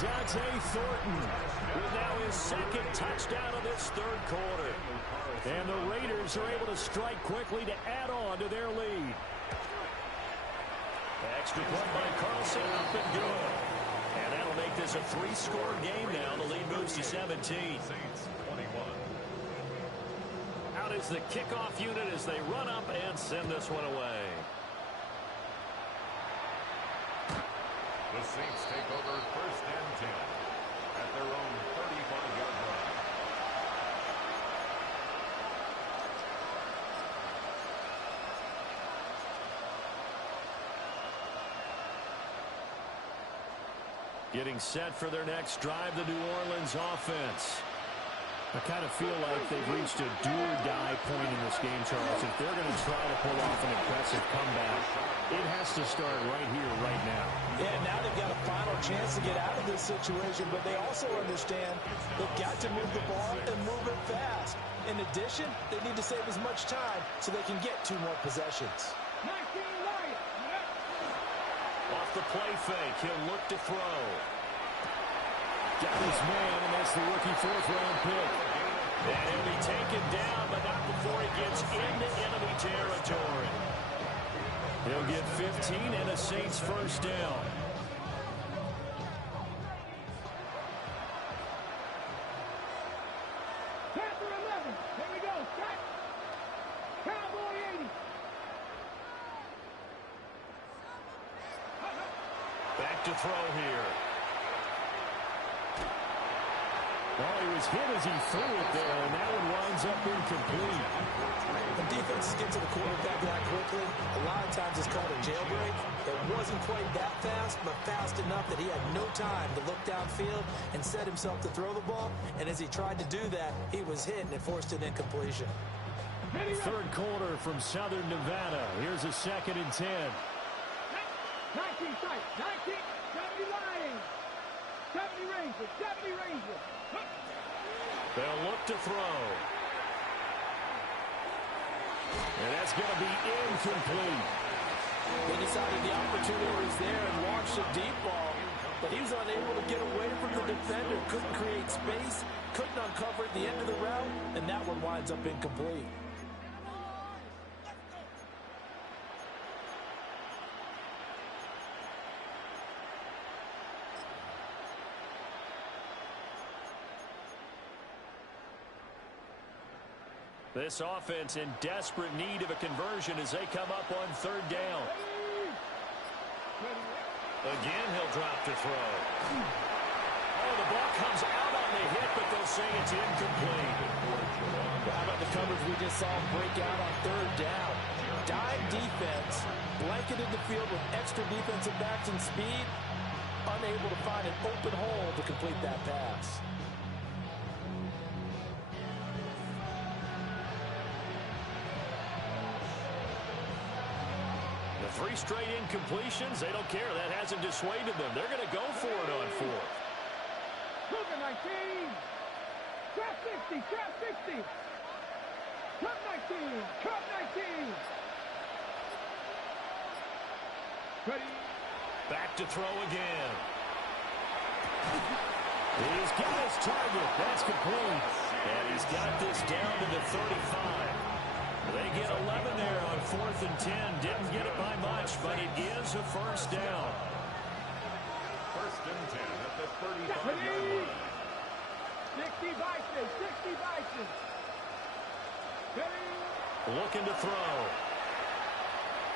Dante Thornton with now his 2nd touchdown of this third quarter. And the Raiders are able to strike quickly to add on to their lead. Extra point by Carlson, up and good. And that'll make this a 3-score game now. The lead moves to 17. Saints 21. Out is is the kickoff unit as they run up and send this one away. The Saints take over 1st and 10 at their own 35-yard line. Getting set for their next drive, the New Orleans offense. I kind of feel like they've reached a do-or-die point in this game, Charles. If they're going to try to pull off an impressive comeback, it has to start right here, right now. Yeah, now they've got a final chance to get out of this situation, but they also understand they've got to move the ball and move it fast. In addition, they need to save as much time so they can get 2 more possessions. Off the play fake, he'll look to throw. Got his man, and that's the rookie 4th-round pick. And he'll be taken down, but not before he gets into enemy territory. He'll get 15 and a Saints first down. Panther 11. Here we go. Cut. Cowboy 80. Back to throw here. Well, he was hit as he threw it there, and that one winds up incomplete. When defenses get to the quarterback that quickly, a lot of times it's called a jailbreak. It wasn't quite that fast, but fast enough that he had no time to look downfield and set himself to throw the ball. And as he tried to do that, he was hit and it forced an incompletion. 3rd quarter from Southern Nevada. Here's a 2nd and 10. 19 sight. 19. 70 line. 70 Ranger. 70 Ranger. They'll look to throw. And that's going to be incomplete. They decided the opportunity was there and launched a deep ball, but he was unable to get away from the defender, couldn't create space, couldn't uncover at the end of the route, and that one winds up incomplete. This offense in desperate need of a conversion as they come up on 3rd down. Again, he'll drop to throw. Oh, the ball comes out on the hit, but they'll say it's incomplete. How about the coverage we just saw break out on 3rd down? Dime defense, blanketed the field with extra defensive backs and speed, unable to find an open hole to complete that pass. The 3 straight incompletions, they don't care. That hasn't dissuaded them. They're going to go for it on 4th. Cougar 19. Trap 60. Trap 60. Trap 19. Trap 19. Ready. Back to throw again. He's got his target. That's complete. And he's got this down to the 35. They get 11 there on 4th and 10. Didn't get it by much, but it is a first down. 1st and 10 at the 35-yard line. 60 Bison. 60 Bison. Ready. Looking to throw.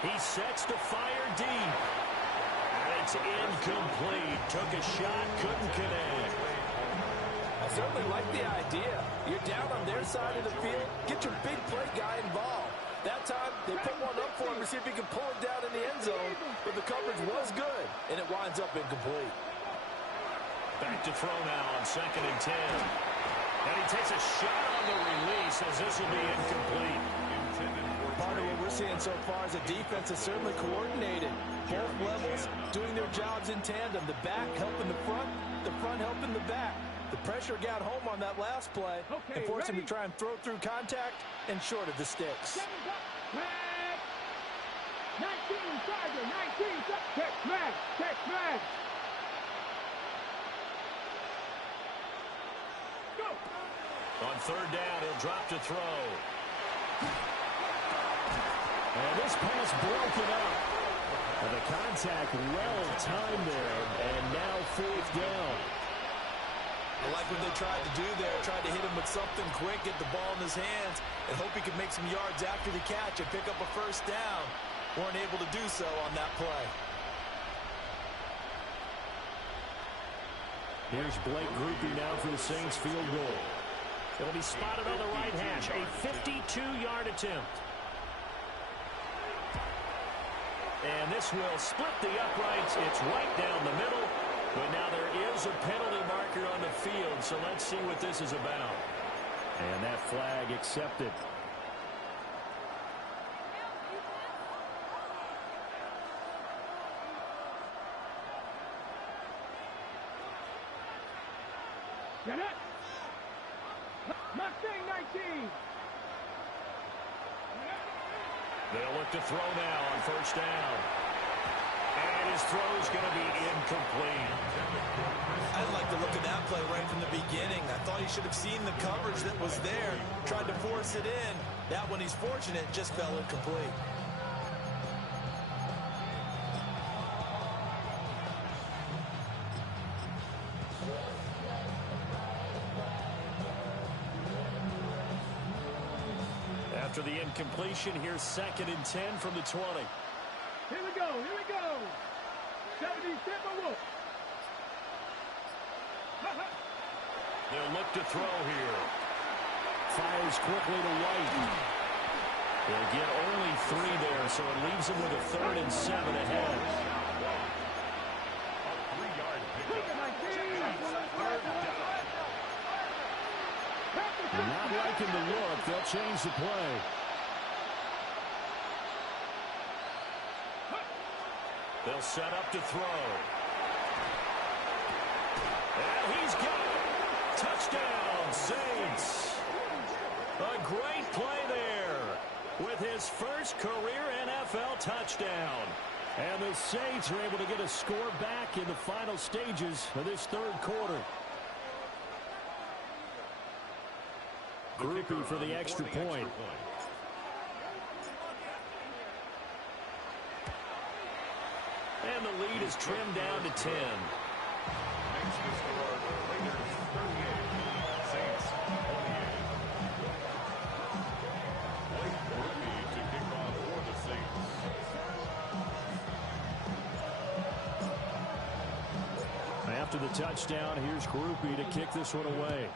He sets to fire deep. And it's incomplete. Took a shot, couldn't connect. I certainly like the idea. You're down on their side of the field. Get your big play guy involved. That time, they put one up for him to see if he can pull it down in the end zone. But the coverage was good, and it winds up incomplete. Back to throw now on 2nd and 10. And he takes a shot on the release as this will be incomplete. Part of what we're seeing so far is the defense is certainly coordinated. Both levels doing their jobs in tandem. The back helping the front helping the back. The pressure got home on that last play and forced him to try and throw through contact and short of the sticks. 19 Tiger. 19. Check smash. Check smash. Go. On 3rd down, he'll drop to throw. And this pass broken up. And the contact well timed there. And now 4th down. I like what they tried to do there. Tried to hit him with something quick, get the ball in his hands, and hope he could make some yards after the catch and pick up a first down. Weren't able to do so on that play. Here's Blake Grupe now for the Saints field goal. It'll be spotted on the right hash. A 52-yard attempt. And this will split the uprights. It's right down the middle. But now there is a penalty marker on the field, so let's see what this is about. And that flag accepted. Get it. Mustang 19. They'll look to throw now on first down. And his throw's going to be incomplete. I like the look of that play right from the beginning. I thought he should have seen the coverage that was there, tried to force it in. That one, he's fortunate, just fell incomplete. After the incompletion, here's 2nd and 10 from the 20. Here we go. 70 Timberwolves. They'll look to throw here. Fires quickly to White. They'll get only 3 there, so it leaves them with a 3rd and 7 ahead. A 3-yard pickup. Not liking the look. They'll change the play. They'll set up to throw. And he's got it. Touchdown, Saints. A great play there with his first career NFL touchdown. And the Saints are able to get a score back in the final stages of this 3rd quarter. Grupe for the extra point. And the lead is trimmed down to 10. Makes the score Raiders 38, Saints 28. Blake Grupe to kick off for the Saints. After the touchdown, here's Grupe to kick this one away.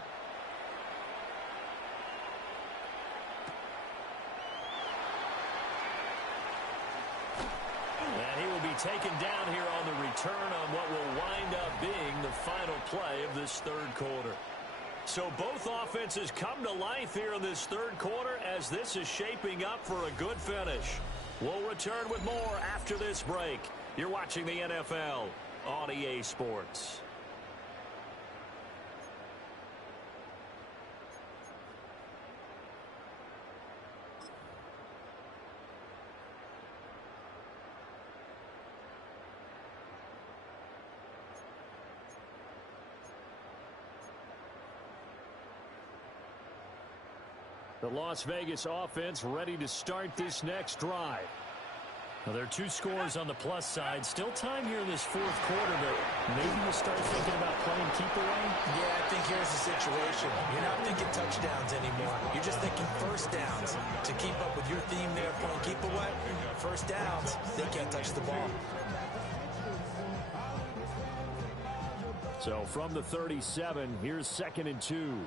Taken down here on the return on what will wind up being the final play of this 3rd quarter. So both offenses come to life here in this 3rd quarter as this is shaping up for a good finish. We'll return with more after this break. You're watching the NFL on EA Sports. The Las Vegas offense ready to start this next drive. Well, there are 2 scores on the plus side. Still time here in this 4th quarter, but maybe you start thinking about playing keep away. Yeah, I think here's the situation. You're not thinking touchdowns anymore. You're just thinking first downs. To keep up with your theme there, playing keep away, first downs, they can't touch the ball. So from the 37, here's 2nd and 2.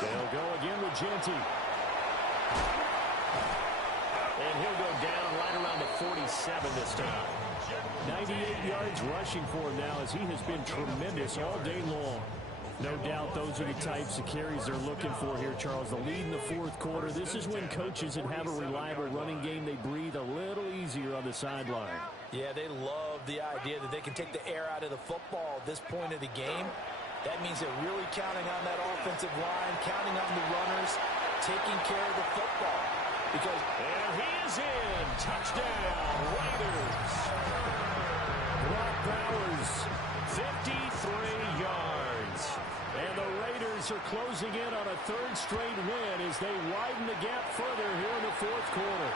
They'll go again with Genty. And he'll go down right around the 47 this time. 98 yards rushing for him now as he has been tremendous all day long. No doubt those are the types of carries they're looking for here, Charles. The lead in the 4th quarter. This is when coaches that have a reliable running game, they breathe a little easier on the sideline. Yeah, they love the idea that they can take the air out of the football at this point of the game. That means they're really counting on that offensive line, counting on the runners, taking care of the football. Because and he is in. Touchdown, Raiders. Brock Bowers, 53 yards. And the Raiders are closing in on a 3rd straight win as they widen the gap further here in the 4th quarter.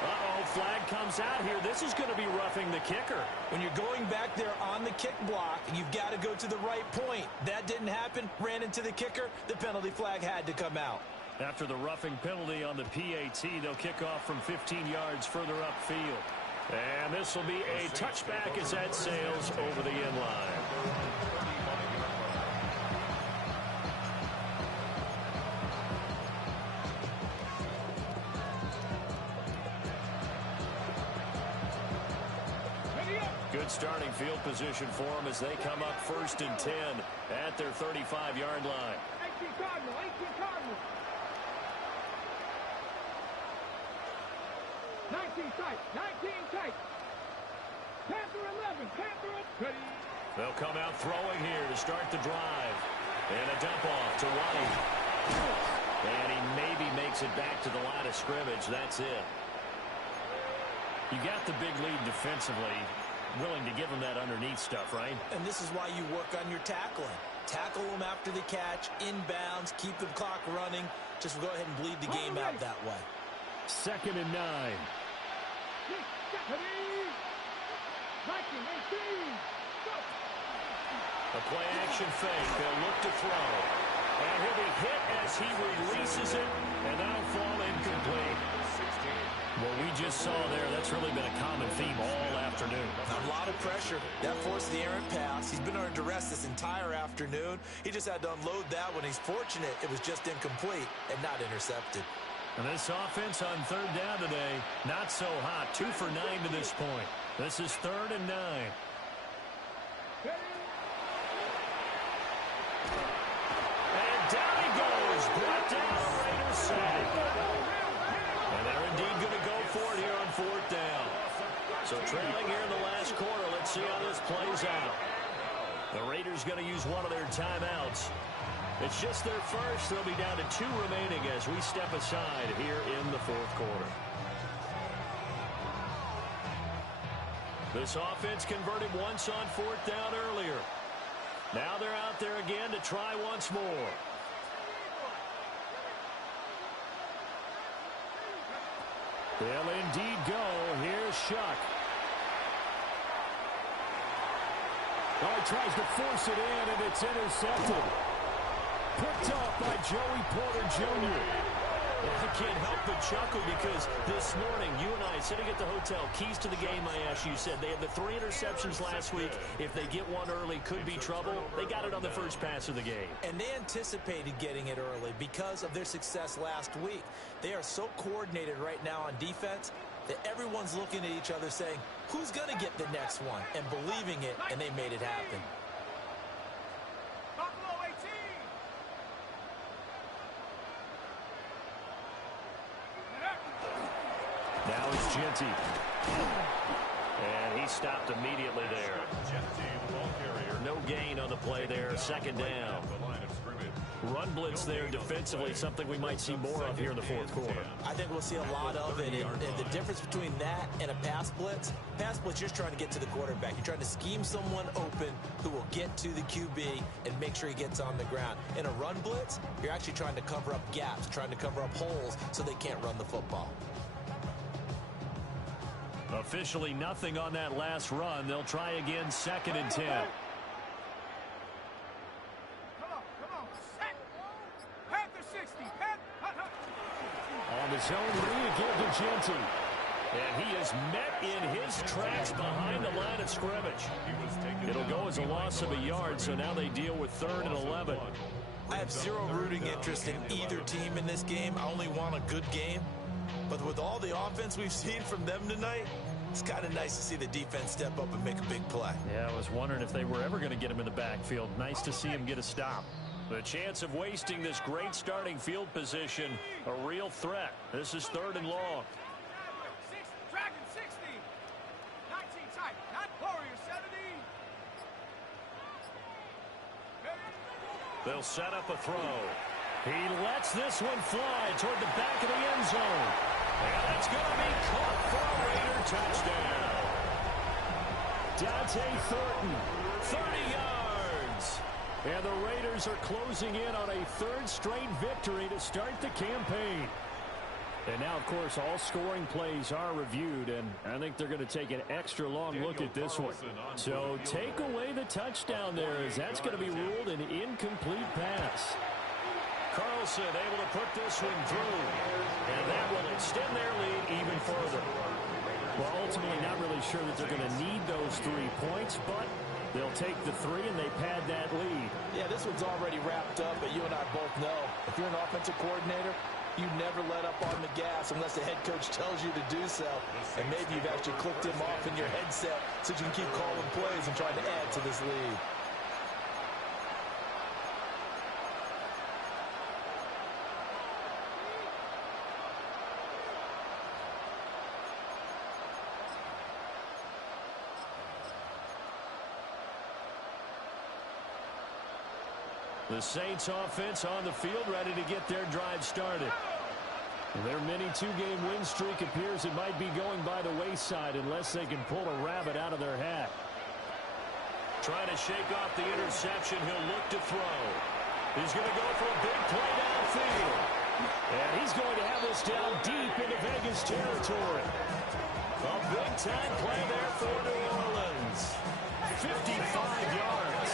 Uh-oh, flag comes out here. This is going to be roughing the kicker. When you're going back there on the kick block, you've got to go to the right point. That didn't happen. Ran into the kicker. The penalty flag had to come out. After the roughing penalty on the PAT, they'll kick off from 15 yards further upfield. And this will be a touchback as that sails over the end line. Good starting field position for them as they come up 1st and 10 at their 35-yard line. 18 Cardinal, 18 Cardinal. 19 tight, 19 tight. Panther 11, Panther 11. They'll come out throwing here to start the drive. And a dump off to White. And he maybe makes it back to the line of scrimmage. That's it. You got the big lead defensively. Willing to give them that underneath stuff, right? And this is why you work on your tackling. Tackle them after the catch, inbounds, keep the clock running. Just go ahead and bleed the game out that way. 2nd and 9. A play action fake. They'll look to throw. And he'll be hit as he releases it. And that'll fall incomplete. What we just saw there, that's really been a common theme all afternoon. A lot of pressure. That forced the errant pass. He's been under duress this entire afternoon. He just had to unload that one. He's fortunate it was just incomplete and not intercepted. And this offense on 3rd down today, not so hot. 2 for 9 to this point. This is 3rd and 9. And down he goes. Brought down a Raiders sack. And they're indeed going to go for it here on 4th down. So trailing here in the last quarter. Let's see how this plays out. The Raiders going to use one of their timeouts. It's just their first. They'll be down to 2 remaining as we step aside here in the 4th quarter. This offense converted once on 4th down earlier. Now they're out there again to try once more. They'll indeed go. Here's Shuck. Oh, he tries to force it in, and it's intercepted. Picked off by Joey Porter Jr. I can't help but chuckle because this morning, you and I sitting at the hotel, keys to the game, I asked you, said they had the 3 interceptions last week. If they get one early, could be trouble. They got it on the first pass of the game. And they anticipated getting it early because of their success last week. They are so coordinated right now on defense that everyone's looking at each other saying, who's going to get the next one? And believing it, and they made it happen. Now it's Genty. And he stopped immediately there. No gain on the play there. 2nd down. Run blitz there defensively, something we might see more of here in the 4th quarter. I think we'll see a lot of it. And the difference between that and a pass blitz, you're just trying to get to the quarterback. You're trying to scheme someone open who will get to the QB and make sure he gets on the ground. In a run blitz, you're actually trying to cover up gaps, trying to cover up holes so they can't run the football. Officially nothing on that last run. They'll try again 2nd and 10. Come on. Set. Panther 60. On the zone read again to Genty. And he is met in his tracks behind the line of scrimmage. It'll go as a loss of a yard, so now they deal with 3rd and 11. I have zero rooting interest in either team in this game. I only want a good game. But with all the offense we've seen from them tonight, it's kind of nice to see the defense step up and make a big play. Yeah, I was wondering if they were ever going to get him in the backfield. Nice to see him get a stop. The chance of wasting this great starting field position, a real threat. This is 3rd and long. Dragon 60. 19 tight. Not Warrior 70. They'll set up a throw. He lets this one fly toward the back of the end zone. And that's going to be caught for a Raider touchdown. Dante Thornton, 30 yards. And the Raiders are closing in on a 3rd straight victory to start the campaign. And now, of course, all scoring plays are reviewed, and I think they're going to take an extra long look at this one. So take away the touchdown there, as that's going to be ruled an incomplete pass. Carlson able to put this one through, and that will extend their lead even further. Well, ultimately not really sure that they're going to need those 3 points, but they'll take the 3 and they pad that lead. Yeah, this one's already wrapped up, but you and I both know if you're an offensive coordinator, you never let up on the gas unless the head coach tells you to do so. And maybe you've actually clicked him off in your headset so you can keep calling plays and trying to add to this lead. The Saints offense on the field, ready to get their drive started. Their mini 2-game win streak appears it might be going by the wayside unless they can pull a rabbit out of their hat. Trying to shake off the interception. He'll look to throw. He's going to go for a big play downfield. And he's going to have this down deep into Vegas territory. A big-time play there for New Orleans. 55 yards.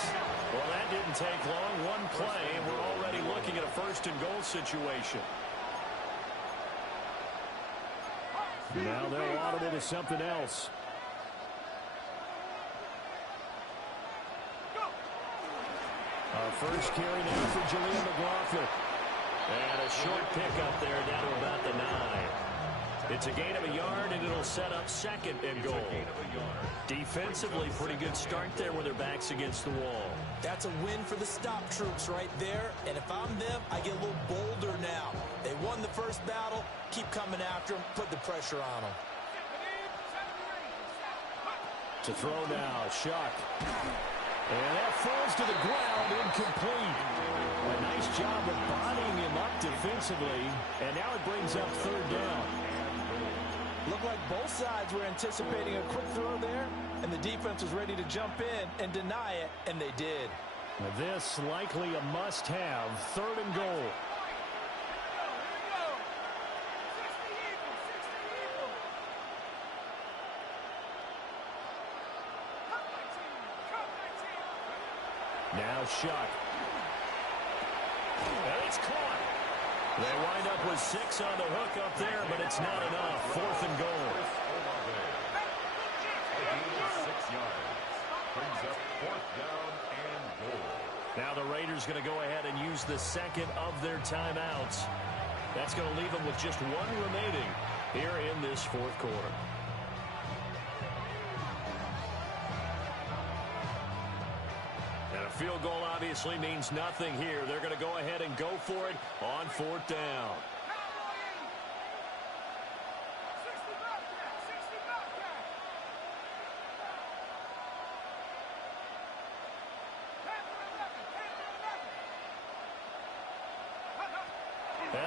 Well, that didn't take long. One play, and we're already looking at a first-and-goal situation. Now they'll audible to something else. Our first carry now for Jaleel McLaughlin. And a short pickup there down to about the 9. It's a gain of a yard, and it'll set up second and goal. Defensively, pretty good start there with their backs against the wall. That's a win for the stop troops right there. And if I'm them, I get a little bolder now. They won the first battle. Keep coming after them. Put the pressure on them. To throw now, Shuck. And that falls to the ground, incomplete. A nice job of bodying him up defensively. And now it brings up third down. Looked like both sides were anticipating a quick throw there, and the defense was ready to jump in and deny it, and they did. This likely a must-have, third and goal. Now Shuck. And it's caught. They wind up with 6 on the hook up there, but it's not enough. Fourth and goal. A gain of 6 yards. Brings up fourth down and goal. Now the Raiders going to go ahead and use the second of their timeouts. That's going to leave them with just 1 remaining here in this fourth quarter. Field goal obviously means nothing here. They're going to go ahead and go for it on fourth down.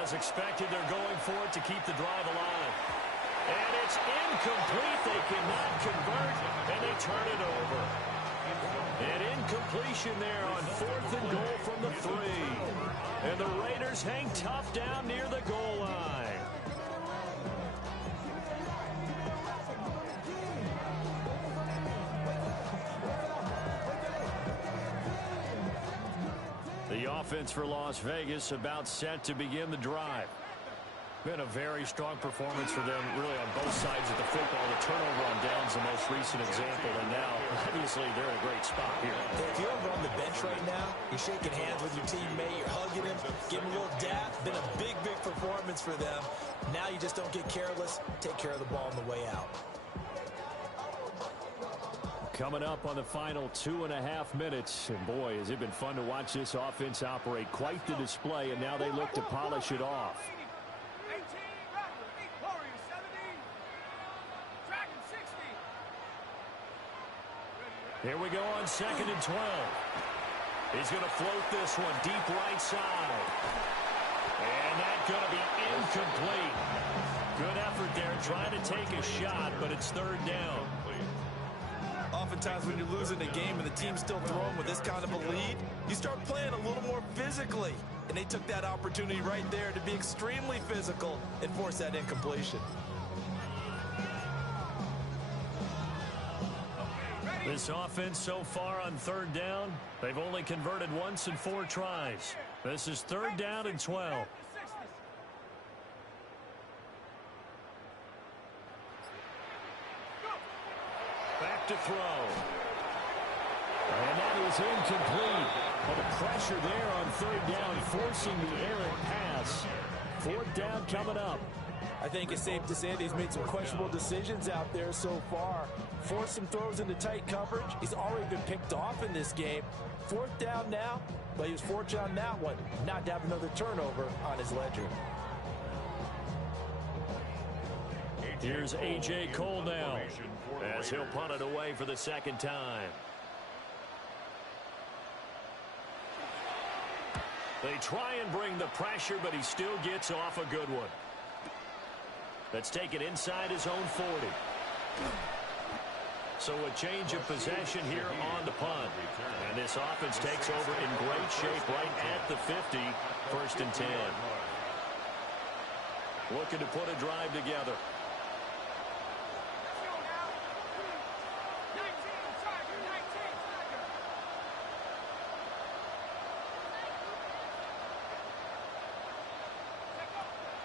As expected, they're going for it to keep the drive alive. And it's incomplete. They cannot convert, and they turn it over. An incompletion there on fourth and goal from the 3. And the Raiders hang tough down near the goal line. The offense for Las Vegas about set to begin the drive. Been a very strong performance for them, really, on both sides of the football. The turnover on downs, the most recent example, and now, obviously, they're in a great spot here. If you're over on the bench right now, you're shaking hands with your teammate, you're hugging him, giving him a little dap. Been a big, big performance for them. Now you just don't get careless. Take care of the ball on the way out. Coming up on the final 2.5 minutes, and boy, has it been fun to watch this offense operate. Quite the display, and now they look to polish it off. Here we go on 2nd and 12. He's going to float this one deep right side. And that's going to be incomplete. Good effort there trying to take a shot, but it's third down. Oftentimes when you're losing a game and the team's still throwing with this kind of a lead, you start playing a little more physically. and they took that opportunity right there to be extremely physical and force that incompletion. This offense so far on third down, they've only converted once in 4 tries. This is 3rd down and 12. Back to throw. And that is incomplete. But the pressure there on 3rd down, forcing the errant pass. 4th down coming up. I think it's safe to say that he's made some questionable decisions out there so far. Forced some throws into tight coverage. He's already been picked off in this game. 4th down now, but he was fortunate on that one not to have another turnover on his ledger. Here's A.J. Cole now as he'll punt it away for the 2nd time. They try and bring the pressure, but he still gets off a good one. Let's take it inside his own 40. So a change of possession here on the punt. And this offense takes over in great shape right at the 50. 1st and 10. Looking to put a drive together.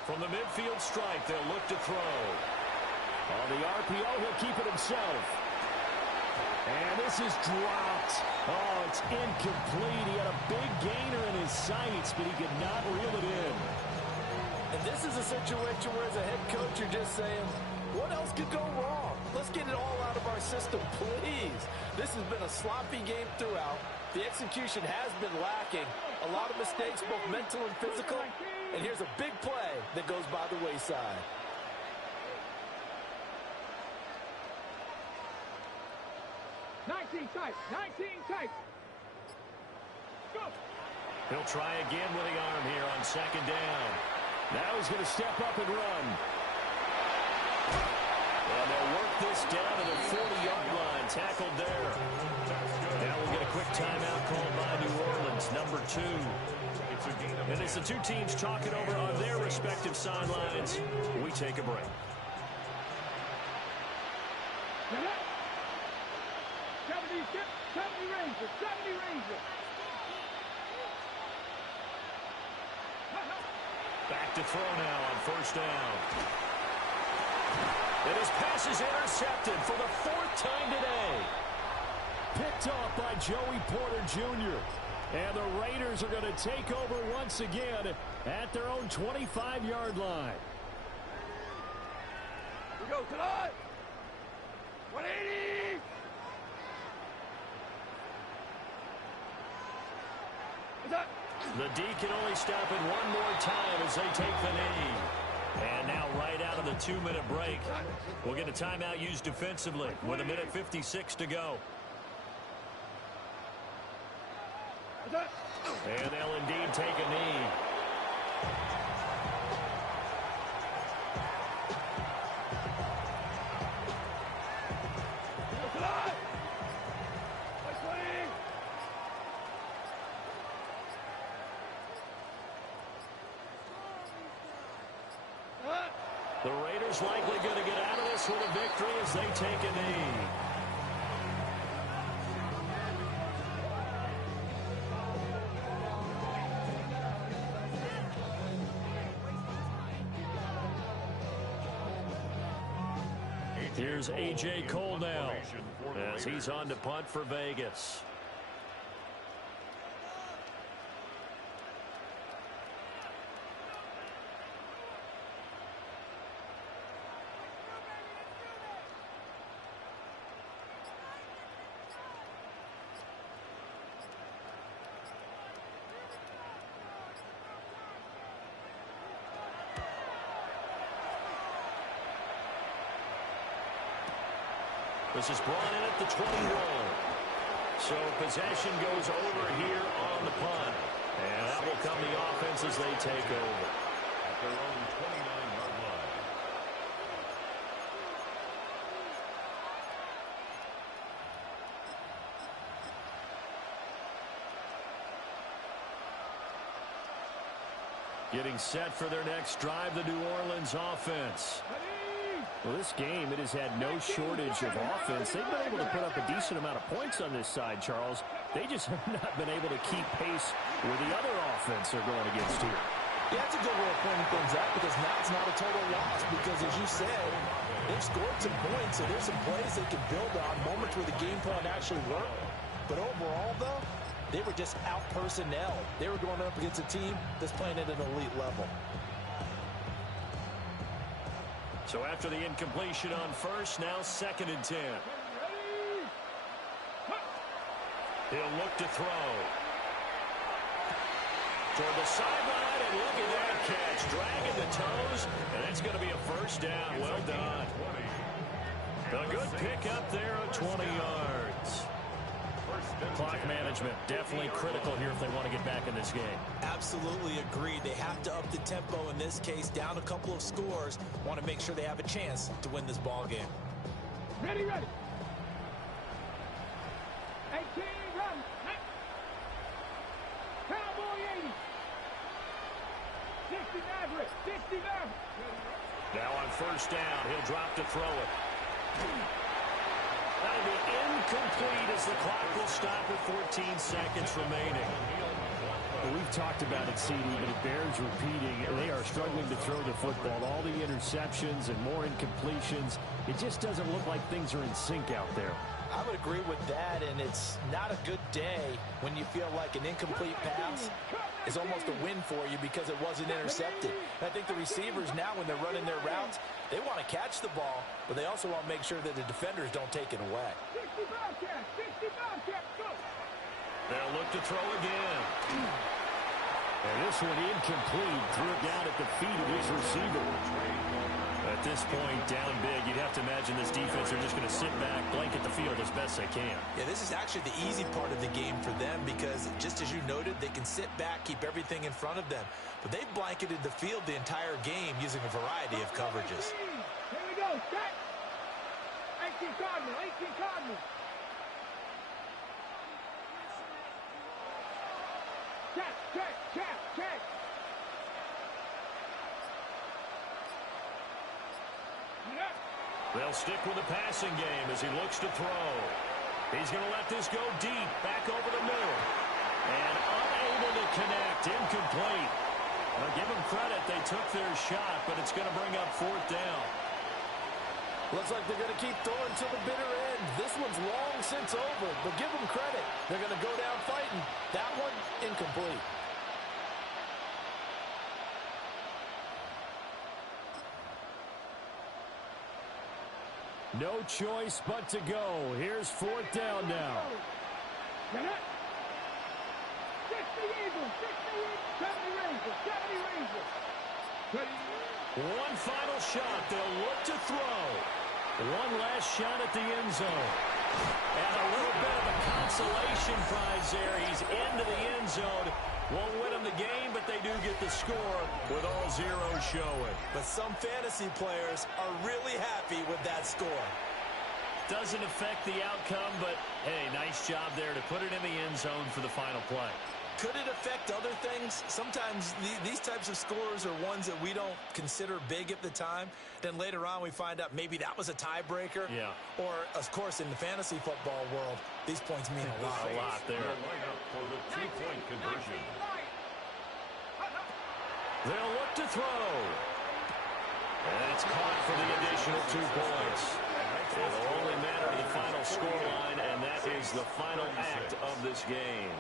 From the midfield stripe, they'll look to throw. On the RPO, he'll keep it himself. And this is dropped. Oh, it's incomplete. He had a big gainer in his sights, but he could not reel it in. And this is a situation where, as a head coach, you're just saying, what else could go wrong? Let's get it all out of our system, please. This has been a sloppy game throughout. The execution has been lacking. A lot of mistakes, both mental and physical. And here's a big play that goes by the wayside. Nineteen tight. Go. He'll try again with the arm here on 2nd down. Now he's going to step up and run. And they'll work this down to the 40-yard line. Tackled there. Now we'll get a quick timeout called by New Orleans, number 2. And as the two teams talk it over on their respective sidelines, we take a break. 70 Rangers. Back to throw now on 1st down. And his pass is intercepted for the 4th time today. Picked off by Joey Porter Jr. And the Raiders are going to take over once again at their own 25-yard line. We go tonight. 180. The D can only stop it one more time as they take the knee. And now right out of the 2-minute break, we'll get a timeout used defensively with 1:56 to go. And they'll indeed take a knee. The Raiders likely going to get out of this with a victory as they take a knee. Here's A.J. Cole now as he's on to punt for Vegas. This is brought in at the 21. So possession goes over here on the punt. And that will come the offense as they take over. At their own 29-yard line. Getting set for their next drive, the New Orleans offense. Well, this game, it has had no shortage of offense. They've been able to put up a decent amount of points on this side, Charles. They just have not been able to keep pace with the other offense they're going against here. Yeah, that's a good way of pointing things out because now it's not a total loss because, as you said, they've scored some points, so there's some plays they can build on, moments where the game plan actually worked. But overall, though, they were just out-personnel. They were going up against a team that's playing at an elite level. So after the incompletion on first, now 2nd and 10. He'll look to throw. Toward the sideline, and look at that catch. Dragging the toes, and it's going to be a first down. Well done. A good pick up there of 20 yards. Clock management, definitely critical here if they want to get back in this game. Absolutely agreed. They have to up the tempo in this case, down a couple of scores. Want to make sure they have a chance to win this ball game. Ready, ready. 18, run. Cowboy 80. 60 Maverick. 60 Maverick. Now on first down, he'll drop to throw it. That'll be incomplete as the clock will stop with 14 seconds remaining. Well, we've talked about it, CD, but it bears repeating. They are struggling to throw the football. All the interceptions and more incompletions. It just doesn't look like things are in sync out there. I would agree with that, and it's not a good day when you feel like an incomplete pass is almost a win for you because it wasn't intercepted. And I think the receivers now, when they're running their routes, they want to catch the ball, but they also want to make sure that the defenders don't take it away. 65 catch, 65 catch, go. They'll look to throw again. And this one incomplete. Threw it down at the feet of his receiver. At this point, down big, you'd have to imagine this defense are just going to sit back, blanket the field as best they can. Yeah, this is actually the easy part of the game for them because, just as you noted, they can sit back, keep everything in front of them. But they've blanketed the field the entire game using a variety of coverages. Here we go, set. 18 Cardinal, 18 Cardinal. Check. They'll stick with the passing game as he looks to throw. He's going to let this go deep, back over the middle. And unable to connect, incomplete. I'll give them credit, they took their shot, but it's going to bring up 4th down. Looks like they're going to keep throwing to the bitter end. This one's long since over, but give them credit. They're going to go down fighting. That one, incomplete. No choice but to go. Here's 4th down now. 60 Eagles, 70 Rangers, 70 Rangers. One final shot. They'll look to throw. One last shot at the end zone. And a little bit of a consolation prize there. He's into the end zone. Won't win them the game, but they do get the score with all zeros showing. But some fantasy players are really happy with that score. Doesn't affect the outcome, but, hey, nice job there to put it in the end zone for the final play. Could it affect other things? Sometimes these types of scores are ones that we don't consider big at the time. Then later on we find out maybe that was a tiebreaker. Yeah. Or, of course, in the fantasy football world, these points mean a lot. A lot there. For the 2-point conversion. They'll look to throw. And it's caught for the additional 2 points. It'll only matter to the final scoreline, and that is the final act of this game.